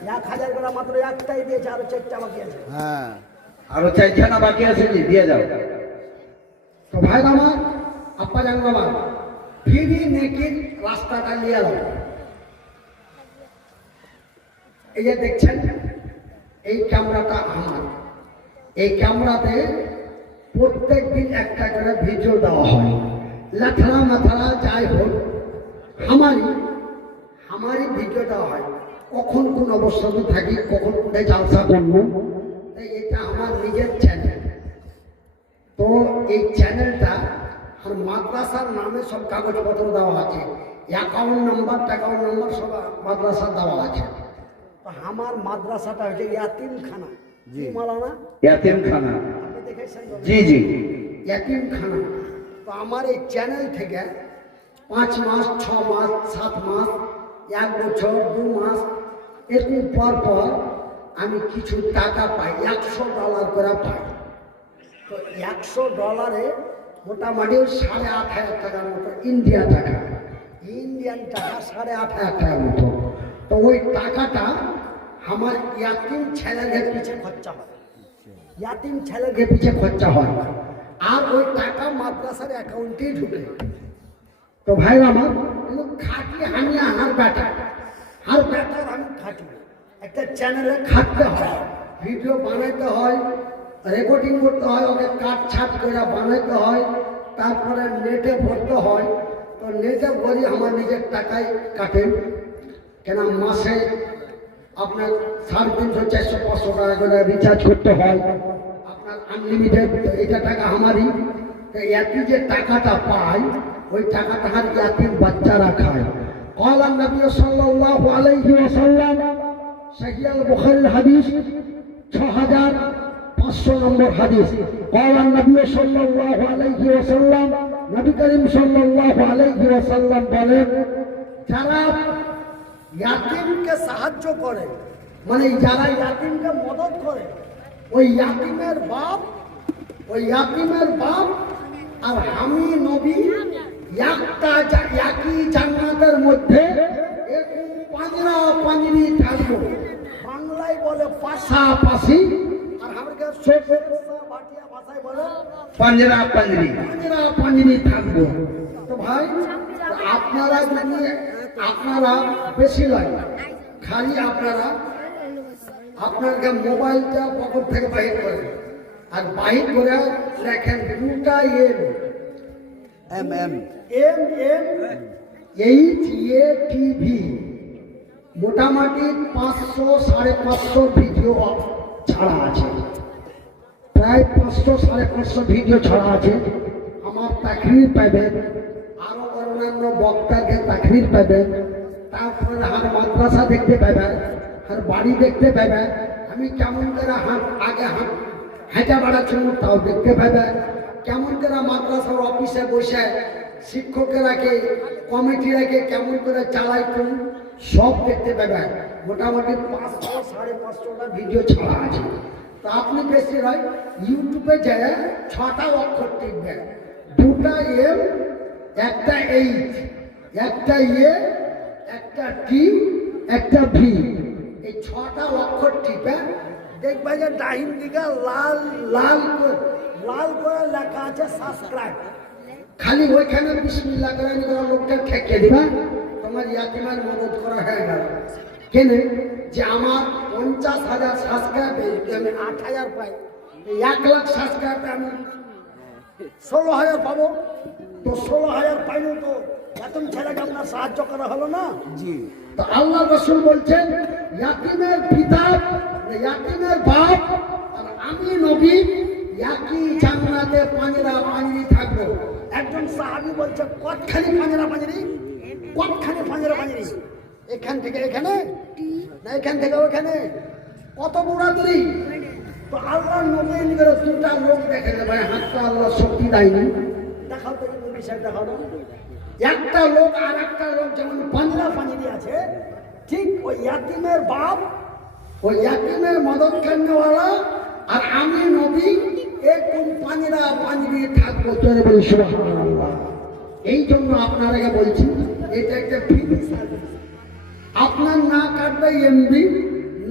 1000 করে মাত্র একটাই দিয়েছে আরো 4টা বাকি আছে আরো 4টা বাকি আছে জি দিয়ে যাও তো ভাই আমার আপা জান বাবা ফ্রি নেকির রাস্তাটা নিয়ে এলাম এই যে দেখছেন এই ক্যামেরাটা আমার এই ক্যামেরাতে প্রত্যেক দিন একটা করে ভিডিও দেওয়া হয় লাথড়া মাথড়া যাই হোক আমারই ভিডিও দেওয়া হয় কখন কোন অবস্থাতে থাকি কখন কোথায় জালসা করবো তাই এটা আমার নিজের চ্যানেল তো এই চ্যানেলটা আর মাদ্রাসার নামে সব কাগজপত্র দেওয়া আছে অ্যাকাউন্ট নাম্বার সব মাদ্রাসা দেওয়া আছে তো আমার মাদ্রাসাটা হচ্ছে ইয়াতিমখানা জি মালানা ইয়াতিমখানা আপনি দেখেছেন জি জি ইয়াতিমখানা তো আমার এই চ্যানেল থেকে 5 মাস 6 মাস 7 মাস 1 বছর 2 মাস এরকম পর পর আমি কিছু টাকা পাই $100 করে পাই তো $100 মোটামুটি 8,500 টাকার মতো ইন্ডিয়ান টাকা 8,500 টাকার মতো তো ওই টাকাটা আমার ইয়াতিম ছেলেদের পিছে খরচা হয় ইয়াতিম ছেলেদের পিছে খরচা হয় আর ওই টাকা মাদ্রাসার অ্যাকাউন্টেই ঢুকে তো ভাই আমার খাটি আমি আর বেটার আমি খাটি একটা চ্যানেলে খাটতে হয় ভিডিও বানাইতে হয় রেকর্ডিং করতে হয় ওকে কাট ছাট করে বানাইতে হয় তারপরে নেটে ভরতে হয় তো নেটে ভরি আমার নিজের টাকায় কাটেন কেন মাসে আপনার 350 400 500 টাকা করে রিচার্জ করতে হয় আপনার আনলিমিটেড এটা টাকা আমারই তো একই যে টাকাটা পাই ওই টাকাটা আর ইয়াতিম বাচ্চারা খায় قال النبي صلى الله عليه وسلم صحيح البخاري الحديث 6500 নম্বর হাদিস قال النبي صلى الله عليه وسلم নবী করিম সাল্লাল্লাহু আলাইহি ওয়াসাল্লাম বলেন যারা ইয়াতিমকে সাহায্য করে মানে যারা ইয়াতিমকে মদত করে ওই ইয়াতিমের বাপ আর আমি নবী একই জান্নাতের মধ্যে পাঁজরা পাঁজরি থাকবো বাংলায় বলে পাশাপাশি, আর আমাকে ভাটিয়া ভাষায় বলে পাঞ্জরা পাঞ্জরি। পাঞ্জরা পাঞ্জরি থাকবো। তো ভাই আপনারা যদি আপনারা বেশি নয়, খালি আপনারা আপনাকে মোবাইলটা পকেট থেকে বাহির করেন, আর বাহির করে লেখেন দুটা M M M M H A TV. মোটামুটি 500-550 ভিডিও ছাড়া আছে, প্রায় 500-550 ভিডিও ছাড়া আছে। আমার তাকরির পাবেন, আরো অন্যান্য বক্তাকে তাকরির পাবেন, তারপরে আমার মাদ্রাসা দেখতে পাবেন, আর বাড়ি দেখতে পাবেন, আমি কেমন করে আগে হেঁটে বেড়াচ্ছিলাম তাও দেখতে পাবেন, কেমন করে মাদ্রাসার অফিসে বসে শিক্ষকেরাকে কমিটিরাকে কেমন করে চালাইতুম সব দেখতে পাবেন। মোটামুটি 500-550টা ভিডিও ছাড়া আছে। তা আপনি বেশি নয় ইউটিউবে যায় 6টা অক্ষর টিপবেন, দুটা এম, একটা এইচ, একটা এ, একটা টি, একটা ভি, এই 6টা অক্ষর টিপে দেখবেন যে ডাইন দিকে লাল লাল লাল করে লেখা আছে সাবস্ক্রাইব। খালি ওইখানে বিসমিল্লাহ করে লোকটা ঠেকে দিবা, তোমার ইয়াতিমের মদত করা হয়ে গেল। কেন যে আমার 50,000 সাবস্ক্রাইবে আমি 8,000 পাই, 1 লাখ সাবস্ক্রাইবে আমি 16,000 পাবো। তো 16,000 পাইলে তো এতন ছেলেকে আপনার সাহায্য করা হলো না। জি। তো আল্লাহ রাসূল বলছেন ইয়াতিমের পিতা, ইয়াতিমের বাপ আর আমি নবী একই জান্নাতে পাঞ্জরা পাঞ্জরি থাকবো। একজন সাহাবী বলছে কতখানি পাঞ্জরা পাঞ্জরি, কতখানি পাঞ্জরা পাঞ্জরি, এখান থেকে এখানে না এখান থেকে ওখানে, কত দূরাদূরি। তো আল্লাহ নবী করে দুটা লোক দেখে ভাই হাতটা আল্লাহ শক্তি দেয়নি, দেখাও তো বিষয় দেখাও না। একটা লোক আর একটা লোক যেমন পাঞ্জরা পাঞ্জরি আছে, ঠিক ওই ইয়াতিমের বাপ, ওই ইয়াতিমের মদত করনেওয়ালা আর আমি নবী এরকম পাঞ্জরা পাঞ্জরি থাকবো। তোরে বলি সুবহানাল্লাহ। এই জন্য আপনারাকে বলছি এটা একটা ফ্রি সার্ভিস। আপনার না কাটবে এমবি,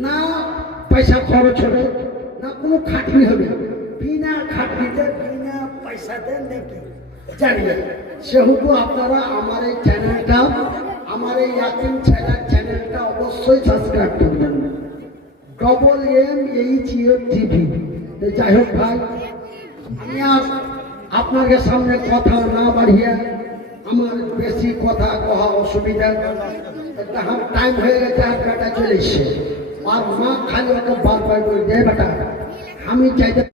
না পয়সা খরচ হবে, না কোনো খাটনি হবে, বিনা খাটনিতে বিনা পয়সাতে নাকি জানিয়ে। সেহেতু আপনারা আমার এই চ্যানেলটা, আমার এই ইয়াতিম ছেলের চ্যানেলটা অবশ্যই সাবস্ক্রাইব করবেন, MMHA TV। যাই হোক ভাই, আমি আর আপনাদের সামনে কথা না বাড়িয়ে, আমার বেশি কথা কহা অসুবিধা, টাইম হয়ে গেছে, আর বেটা চলে এসছে, আর মা খালি ওকে বারবার করে দেয় বেটা আমি চাইতে